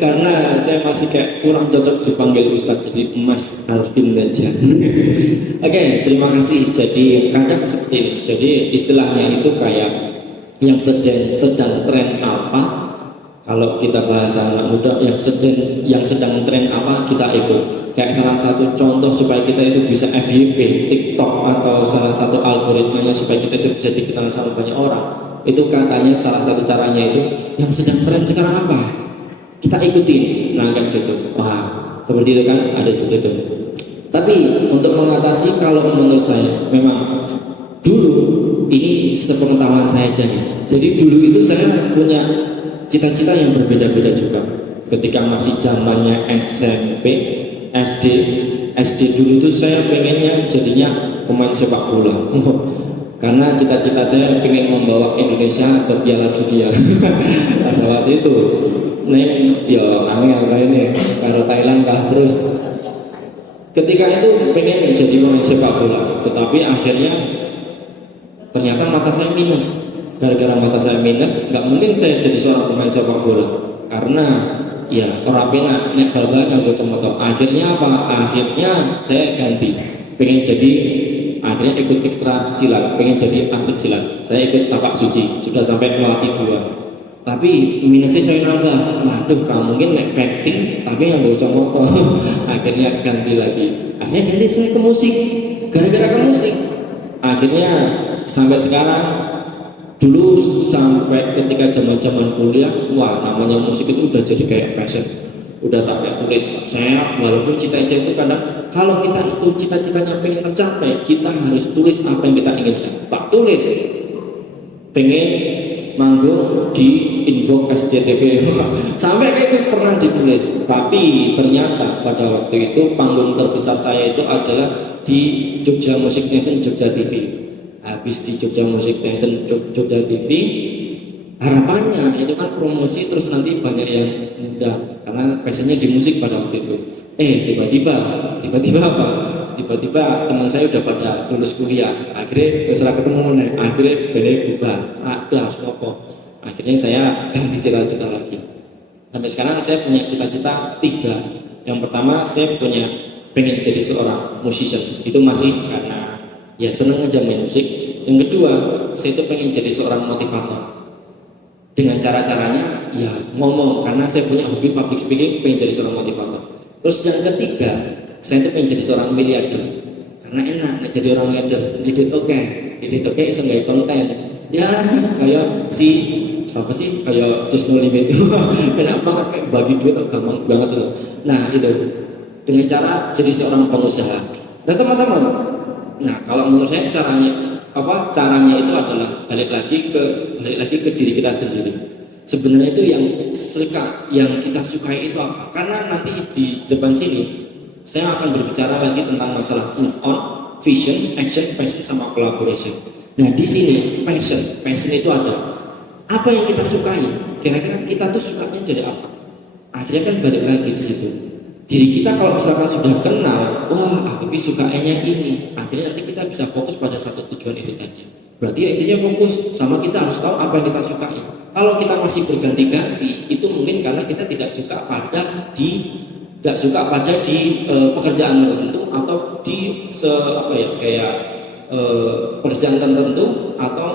Karena saya masih kayak kurang cocok dipanggil Ustadz, jadi Mas Alvin aja. Oke, terima kasih. Jadi kadang seperti ini. Jadi istilahnya itu kayak yang sedang tren apa. Kalau kita bahasa anak muda, yang sedang tren apa kita ikut. Kayak salah satu contoh supaya kita itu bisa FYP, TikTok atau salah satu algoritmanya supaya kita itu bisa dikenal sama banyak orang. Itu katanya salah satu caranya itu yang sedang tren sekarang apa? Kita ikutin. Nah kan gitu. Wah, seperti itu kan, ada seperti itu. Tapi untuk mengatasi, kalau menurut saya memang dulu ini sepengetahuan saya aja nih. Jadi dulu itu saya punya cita-cita yang berbeda-beda juga. Ketika masih zamannya SMP, SD dulu itu saya pengennya jadinya pemain sepak bola. Karena cita-cita saya pengen membawa Indonesia ke Piala Dunia. Pada waktu itu, neng, ya angel kayak ini, kalau Thailand kalah terus. Ketika itu pengen jadi pemain sepak bola, tetapi akhirnya ternyata mata saya minus. Gara-gara mata saya minus, nggak mungkin saya jadi seorang pemain sepak bola. Karena ya orang penak nek bal-balan nganggo kacamata. Akhirnya apa? Akhirnya saya ganti. Pengen jadi, akhirnya ikut ekstra silat, pengen jadi atlet silat. Saya ikut tapak suci, sudah sampai melatih 2. Tapi minusnya saya nambah. Waduh, kamu mungkin naik fighting tapi nganggo kacamata. Akhirnya ganti lagi. Akhirnya ganti saya ke musik. Gara-gara ke musik. Akhirnya sampai sekarang. Dulu sampai ketika zaman kuliah, wah namanya musik itu udah jadi kayak passion, udah tak kayak tulis. Saya walaupun cita-cita itu kadang kalau kita itu cita-citanya pengen tercapai, kita harus tulis apa yang kita inginkan. Tak tulis, pengen manggung di inbox SCTV, sampai kayak itu pernah ditulis. Tapi ternyata pada waktu itu panggung terbesar saya itu adalah di Jogja Music Nation Jogja TV. Habis di Jogja Music Nation Jogja TV, harapannya itu kan promosi terus nanti banyak yang muda karena passionnya di musik pada waktu itu. Tiba-tiba apa? Tiba-tiba teman saya udah pada lulus kuliah. Akhirnya setelah ketemu nih, akhirnya beli bubar. Harus pokok. Akhirnya saya ganti cita-cita lagi. Sampai sekarang saya punya cita-cita 3. Yang pertama saya pengen jadi seorang musician. Itu masih karena ya seneng aja main musik. Yang kedua, saya itu pengen jadi seorang motivator. Dengan cara-caranya ya ngomong, karena saya punya hobi public speaking, pengen jadi seorang motivator. Terus yang ketiga, saya itu pengen jadi seorang miliarder. Karena enak jadi orang miliarder, edit oke bisa nggak konten. Ya kayak siapa sih kayak Just No Limit itu enak banget, kayak bagi duit gampang banget itu. Nah itu dengan cara jadi seorang pengusaha. Nah teman-teman, nah kalau menurut saya caranya itu adalah balik lagi ke diri kita sendiri. Sebenarnya itu yang kita sukai itu apa? Karena nanti di depan sini saya akan berbicara lagi tentang masalah move on, vision, action, passion, sama collaboration. Nah di sini passion itu ada. Apa yang kita sukai? Kira-kira kita tuh sukanya dari apa? Akhirnya kan balik lagi di situ. Diri kita kalau misalkan sudah kenal, wah aku sukanya ini, akhirnya nanti kita bisa fokus pada satu tujuan itu tadi. Berarti ya intinya fokus, sama kita harus tahu apa yang kita sukai. Kalau kita masih berganti-ganti, itu mungkin karena kita tidak suka pada di pekerjaan tertentu atau di pekerjaan tertentu atau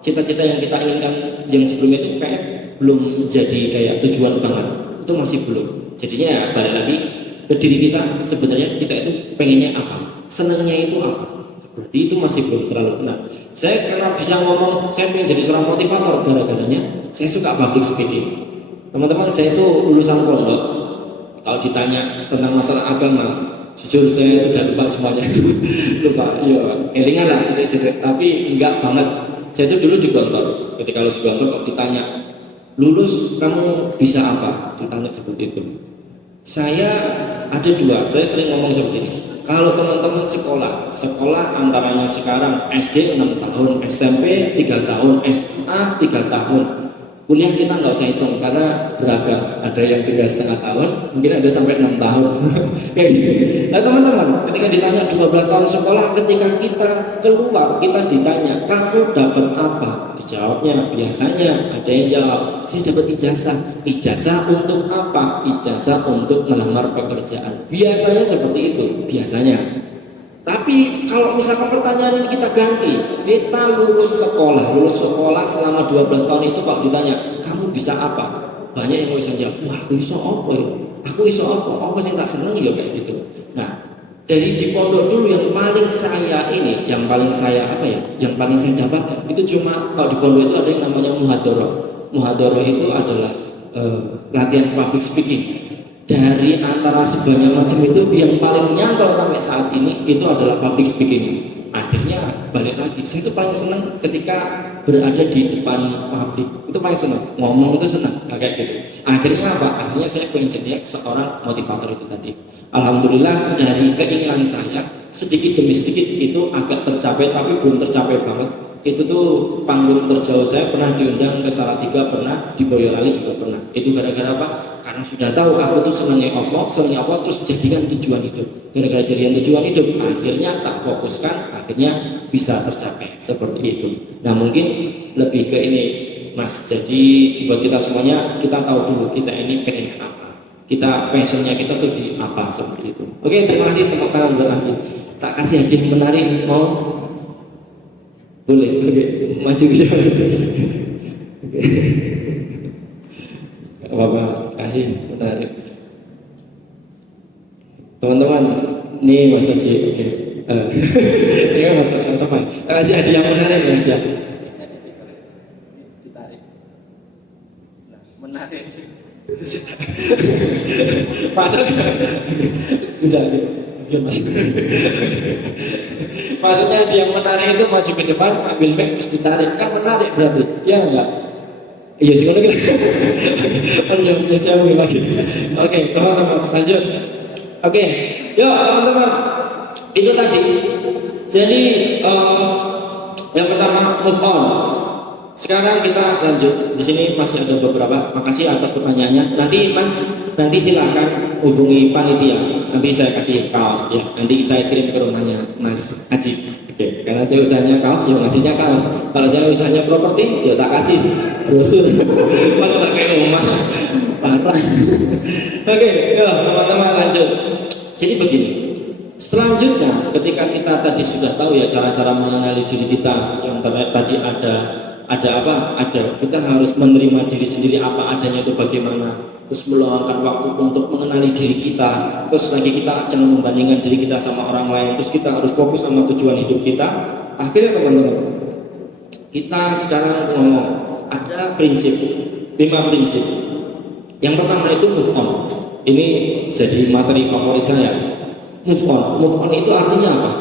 cita-cita yang kita inginkan yang sebelumnya itu kayak belum jadi kayak tujuan banget, itu masih belum. Jadinya ya balik lagi ke diri kita, sebenarnya kita itu pengennya apa, senangnya itu apa. Berarti itu masih belum terlalu benar. Saya karena bisa ngomong, saya pengen jadi seorang motivator gara-garanya saya suka public speaking. Teman-teman, saya itu lulusan pondok. Kalau ditanya tentang masalah agama, jujur saya sudah lupa semuanya. Lupa, ya elingan lah sedikit-sedikit, tapi enggak banget. Saya itu dulu di Gontor. Ketika lulus Gontor kok ditanya lulus kamu bisa apa? Ditanya seperti itu. Saya ada dua, saya sering ngomong seperti ini. Kalau teman-teman sekolah antaranya sekarang SD 6 tahun, SMP 3 tahun, SMA 3 tahun. Kuliah kita nggak usah hitung karena beragam. Ada yang 3,5 tahun, mungkin ada sampai 6 tahun. Kayak gitu. Nah teman-teman, ketika ditanya 12 tahun sekolah, ketika kita keluar, kita ditanya, kamu dapat apa? Dijawabnya biasanya ada yang jawab, saya dapat ijazah. Ijazah untuk apa? Ijazah untuk melamar pekerjaan. Biasanya seperti itu, biasanya. Tapi kalau misalkan pertanyaan ini kita ganti, kita lulus sekolah selama 12 tahun itu kalau ditanya, kamu bisa apa? Banyak yang bisa jawab, wah aku bisa apa ya? Aku bisa apa sih tak seneng ya kayak gitu. Nah, dari di pondok dulu yang paling saya dapatkan itu cuma kalau di pondok itu ada yang namanya muhadharah. Muhadharah itu adalah latihan public speaking. Dari antara sebanyak macam itu yang paling nyantol sampai saat ini itu adalah public speaking. Akhirnya balik lagi, saya itu paling senang ketika berada di depan publik, itu paling senang, ngomong itu senang, kayak gitu. Akhirnya apa? Akhirnya saya pengen jadi seorang motivator itu tadi. Alhamdulillah dari keinginan saya sedikit demi sedikit itu agak tercapai, tapi belum tercapai banget. Itu tuh panggung terjauh saya pernah diundang ke Salatiga, pernah di Boyolali juga pernah. Itu gara-gara apa? Karena sudah tahu aku tuh senangnya Allah terus jadikan tujuan hidup. Gara-gara jadikan tujuan hidup, akhirnya tak fokuskan, akhirnya bisa tercapai seperti itu. Nah mungkin lebih ke ini Mas, jadi buat kita semuanya, kita tahu dulu kita ini pengen apa, kita passionnya kita tuh di apa, seperti itu. Oke, terima kasih, tepuk tangan, terima kasih. Tak kasih hadiah menarik, mau? Boleh, oke, maju ke depan. Oke. Bapak kasih menarik. Teman-teman, ini Mas Haji, oke. Ini kan Mas Afan. Kasih hadiah menarik ya, Mas ya. Ditarik. Nah, menarik. Maksudnya udah gitu. Maksudnya dia menarik itu maju ke depan, ambil mic terus ditarik, kan menarik berarti, ya enggak? Iya sih kalau gitu. Jauh lagi. Oke, teman-teman lanjut. Oke, yuk teman-teman, itu tadi. Jadi yang pertama move on. Sekarang kita lanjut. Di sini masih ada beberapa. Makasih atas pertanyaannya. Nanti Mas, nanti silakan hubungi panitia. Nanti saya kasih kaos ya. Nanti saya kirim ke rumahnya Mas Haji. Oke. Karena saya usahanya kaos, ya ngasihnya kaos. Kalau saya usahanya properti, ya tak kasih brosur. Malah tak kayak rumah. Parah. Oke, yuk teman-teman lanjut. Jadi begini. Selanjutnya, ketika kita tadi sudah tahu ya cara-cara mengenali diri kita, yang tadi ada kita harus menerima diri sendiri apa adanya itu bagaimana, terus meluangkan waktu untuk mengenali diri kita, terus lagi kita jangan membandingkan diri kita sama orang lain, terus kita harus fokus sama tujuan hidup kita. Akhirnya teman-teman, kita sekarang ngomong ada prinsip, 5 prinsip. Yang pertama itu move on. Ini jadi materi favorit saya. Move on itu artinya apa?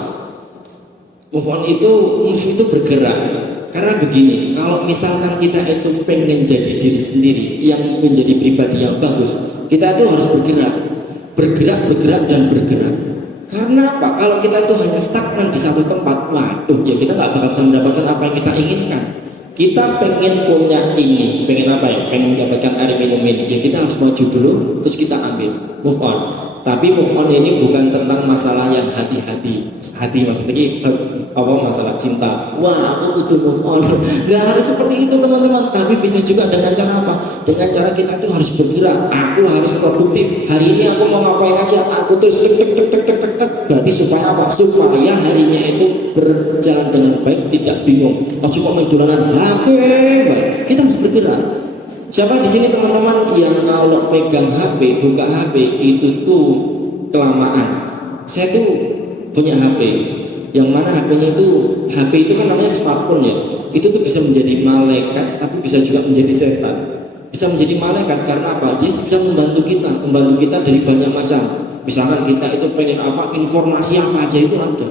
Move itu bergerak. Karena begini, kalau misalkan kita itu pengen jadi diri sendiri yang menjadi pribadi yang bagus, kita itu harus bergerak dan bergerak. Karena apa? Kalau kita itu hanya stagnan di satu tempat, waduh ya kita nggak bakal bisa mendapatkan apa yang kita inginkan. Kita pengen punya ini, pengen apa ya? Pengen mendapatkan air minum ini, ya kita harus maju dulu, terus kita ambil, move on. Tapi move on ini bukan tentang masalah yang hati maksudnya apa masalah cinta. Wah, aku butuh move on. Gak harus seperti itu teman-teman. Tapi bisa juga dengan cara apa? Dengan cara kita itu harus bergerak. Aku harus produktif. Hari ini aku mau ngapain aja? Aku terus tek. Berarti supaya apa? Supaya harinya itu berjalan dengan baik, tidak bingung. Oh cuma main dolanan HP, kita harus bergerak. Siapa di sini teman-teman yang kalau pegang HP, buka HP itu tuh kelamaan? Saya tuh punya HP, yang mana HP itu kan namanya smartphone ya. Itu tuh bisa menjadi malaikat, tapi bisa juga menjadi setan. Bisa menjadi malaikat karena apa? Dia bisa membantu kita dari banyak macam. Misalkan kita itu pengen apa, informasi apa aja itu ada.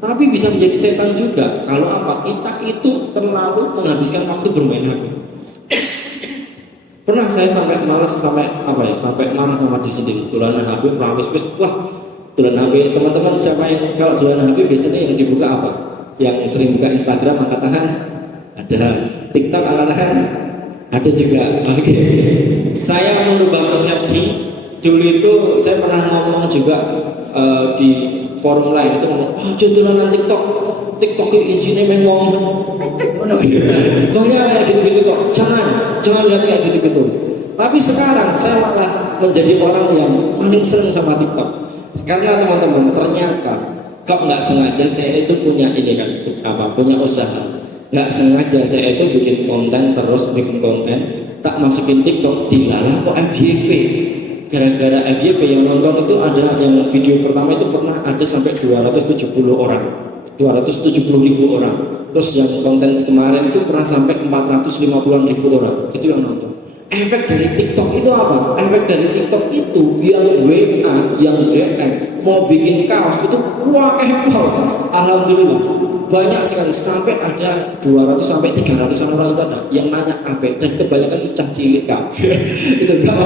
Tapi bisa menjadi setan juga kalau apa? Kita itu terlalu menghabiskan waktu bermain HP. Pernah saya sampai malas, sampai marah sama diri sendiri. Dolanan HP, wah, dolanan HP. Teman-teman siapa yang kalau dolanan HP biasanya yang dibuka apa? Yang sering buka Instagram angkat tangan, ada. TikTok angkat tangan, ada juga. Oke. Saya merubah persepsi. Dulu itu saya pernah ngomong juga di forum lain itu ngomong, dolanan TikTok. TikTok itu isinya memang kayak gitu-gitu kok. Jangan lihat kayak gitu-gitu. Tapi sekarang saya malah menjadi orang yang paling sering sama TikTok. Karena teman-teman ternyata kok nggak sengaja saya itu punya ini kan punya usaha. Nggak sengaja saya itu bikin konten tak masukin TikTok, dilalah kok FYP. Gara-gara FYP yang nonton itu ada yang video pertama itu pernah ada sampai 270 orang. 270.000 orang. Terus yang konten kemarin itu pernah sampai 450-an ribu orang. Itu yang nonton. Efek dari TikTok itu apa? Efek dari TikTok itu yang WA, yang DM mau bikin kaos itu wah kehebol. Alhamdulillah banyak sekali, sampai ada 200 sampai 300-an orang itu ada yang nanya apa, dan kebanyakan cah cilik Kak. Itu enggak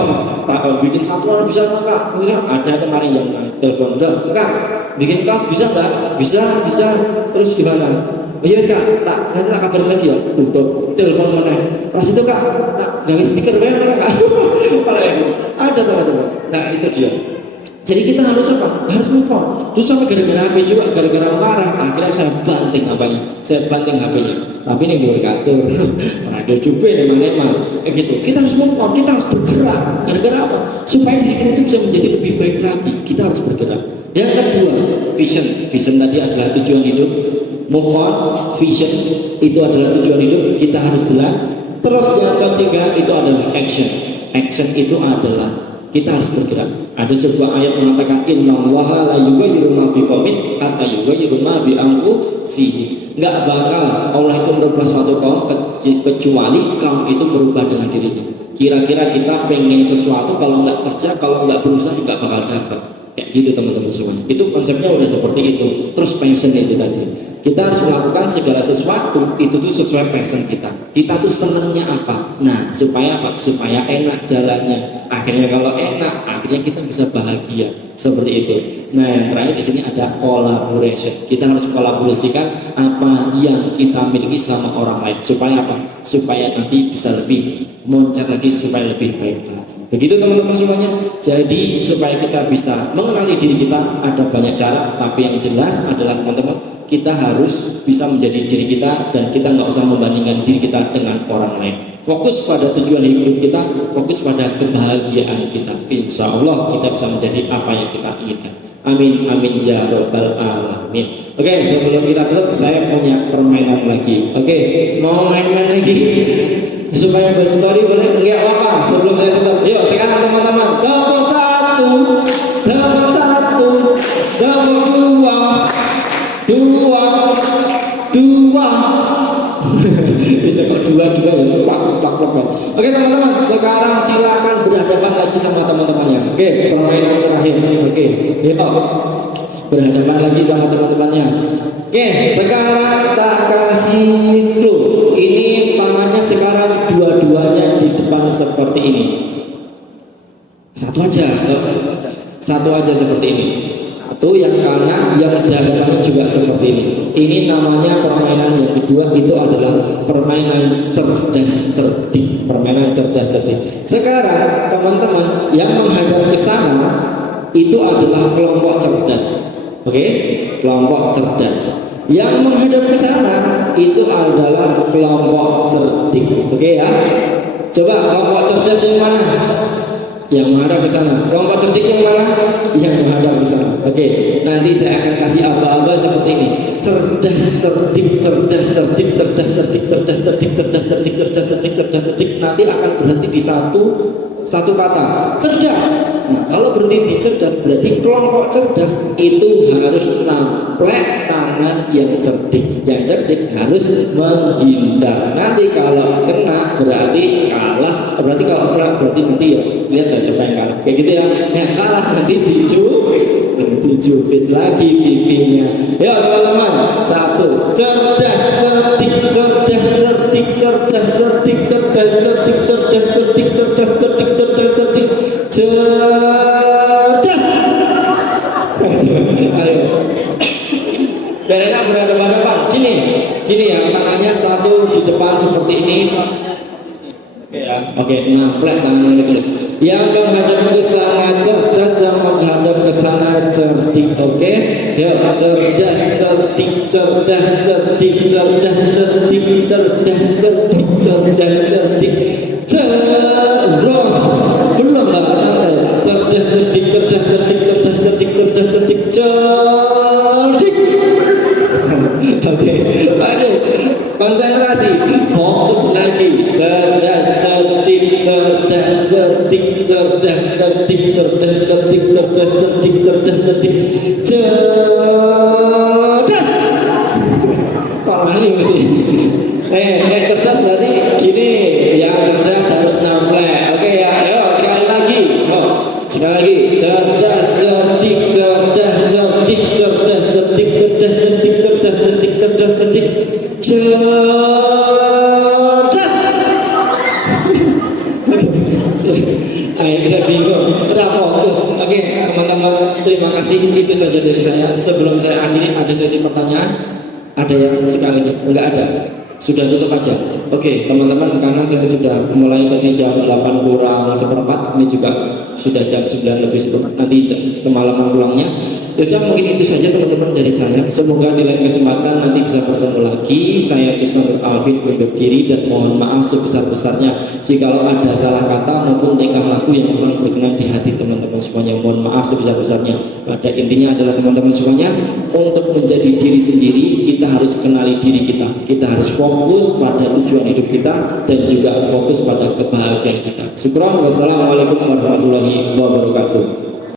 apa bikin satu orang bisa enggak? Ada kemarin yang telepon, enggak bikin kaos bisa enggak? Bisa. Terus gimana? Iya Kak, nanti tak kabarin lagi ya. Tutup telepon mana? Pas itu Kak, gawe stiker mana Kak? Ada teman-teman. Nah itu dia. Jadi kita harus apa? Harus move on. Terus sampai gara-gara HP juga, gara-gara marah, akhirnya saya banting apanya? Saya banting HP-nya. Tapi ini boleh kasur, radio cupe, neman-neman, gitu. Kita harus move on, kita harus bergerak. Gara-gara apa? Supaya diri kita itu bisa menjadi lebih baik lagi. Kita harus bergerak. Yang kedua, vision. Vision tadi adalah tujuan hidup. Move on, vision itu adalah tujuan hidup. Kita harus jelas. Terus yang ketiga itu adalah action. Action itu adalah kita harus bergerak. Ada sebuah ayat mengatakan innallaha la yughayyiru ma biqaumin hatta yughayyiru ma bi anfusihim. Enggak bakal Allah itu merubah suatu kaum kecuali kaum itu berubah dengan dirinya. Kira-kira kita pengen sesuatu, kalau nggak kerja, kalau nggak berusaha juga bakal dapat. Kayak gitu teman-teman semuanya. Itu konsepnya udah seperti itu. Terus passion itu tadi. Kita harus melakukan segala sesuatu itu tuh sesuai passion kita. Kita tuh senangnya apa? Nah, supaya apa? Supaya enak jalannya. Akhirnya kalau enak, akhirnya kita bisa bahagia. Seperti itu. Nah, yang terakhir di sini ada collaboration. Kita harus kolaborasikan apa yang kita miliki sama orang lain. Supaya apa? Supaya nanti bisa lebih moncat lagi, supaya lebih baik lagi. Begitu teman-teman semuanya. Jadi supaya kita bisa mengenali diri kita ada banyak cara, tapi yang jelas adalah teman-teman, kita harus bisa menjadi diri kita dan kita nggak usah membandingkan diri kita dengan orang lain. Fokus pada tujuan hidup kita, fokus pada kebahagiaan kita. Insya Allah kita bisa menjadi apa yang kita inginkan. Amin, amin ya robbal alamin. Oke, sebelum kita tutup, saya punya permainan lagi. Oke, mau main-main lagi? Supaya berstory boleh? Enggak apa-apa. Sebelum saya tutup, yuk sekarang teman-teman, double satu, double dua. Bisa kok dua ya, pak. Oke teman-teman, sekarang silakan berhadapan lagi sama teman-temannya. Oke, permainan terakhir. Oke, yuk berhadapan lagi sama teman-temannya. Oke, sekarang kita kasih clue. Ini tangannya sekarang dua-duanya di depan seperti ini. Satu aja seperti ini. Satu yang kanan, yang di hadapannya juga seperti ini. Ini namanya permainan yang kedua, itu adalah permainan cerdas cerdik. Permainan cerdas cerdik. Sekarang teman-teman yang menghadap ke sana itu adalah kelompok cerdas. Oke, kelompok cerdas. Yang menghadap ke sana itu adalah kelompok cerdik. Oke ya. Coba kelompok cerdas yang mana? Yang menghadap ke sana. Kelompok cerdik yang mana? Yang menghadap ke sana. Oke, nanti saya akan kasih aba-aba seperti ini. Cerdas cerdik. Nanti akan berhenti di satu kata, cerdas. Nah, kalau berhenti di cerdas berarti kelompok cerdas itu harus nampek tangan yang cerdik. Yang cerdik harus menghindar. Nanti kalau kena berarti kalah. Berarti kalau kena berarti nanti ya lihat siapa yang kalah. Kayak gitu ya. Yang kalah nanti dijubit lagi pipinya. Ya teman-teman, satu, cerdas cerdik. cerdas. Ayo. Daerahnya berhadapan-hadapan. Gini ya, tangannya satu di depan seperti ini, satunya seperti ini. Oke ya. Oke, namplek tangannya dulu. Yang menghadap ke sana cerdas, yang menghadap ke sana cerdik. Oke, ya cerdas, cerdik, cerdas, cerdik, cerdas, cerdik, cerdas, cerdik, cerdas, cerdik, belum lah, santai. Cerdas, cerdik, cerdas, cerdik, cerdas, cerdik, cerdas, cerdik, cerdik. Oke, bagus. Konsentrasi, fokus lagi. Cerdas, cerdik, cerdas, cerdik, cerdas, cerdik, cerdas, cerdik, cerdas, cerdik, cerdas, cerdik, cerdas. Pahami mesti. Cerdas berarti gini, yang cerdas harus namplek. Oke ya, ayo sekali lagi. Sekali lagi, cerdas, cerdik, cerdas, cerdik, cerdas, cerdik, cerdas, cerdik, cerdas, cerdik, cerdas, cerdik, cerdas. Saya bingung, tidak fokus. Oke, teman-teman, terima kasih. Itu saja dari saya. Sebelum saya akhiri, ada sesi pertanyaan. Ada yang sekali lagi? Enggak ada. Sudah tutup aja. Oke, teman-teman, karena saya sudah mulai tadi jam 8 kurang seperempat, ini juga sudah jam 9 lebih 10, nanti kemalaman pulangnya. Ya mungkin itu saja teman-teman dari saya. Semoga di lain kesempatan nanti bisa bertemu lagi. Saya Jusman Alvin undur diri dan mohon maaf sebesar-besarnya jikalau ada salah kata maupun tingkah laku yang kurang berkenan di hati teman-teman semuanya. Mohon maaf sebesar-besarnya. Pada intinya adalah teman-teman semuanya, untuk menjadi diri sendiri kita harus kenali diri kita. Kita harus fokus pada tujuan hidup kita dan juga fokus pada kebahagiaan kita. Syukran. Wassalamualaikum warahmatullahi wabarakatuh.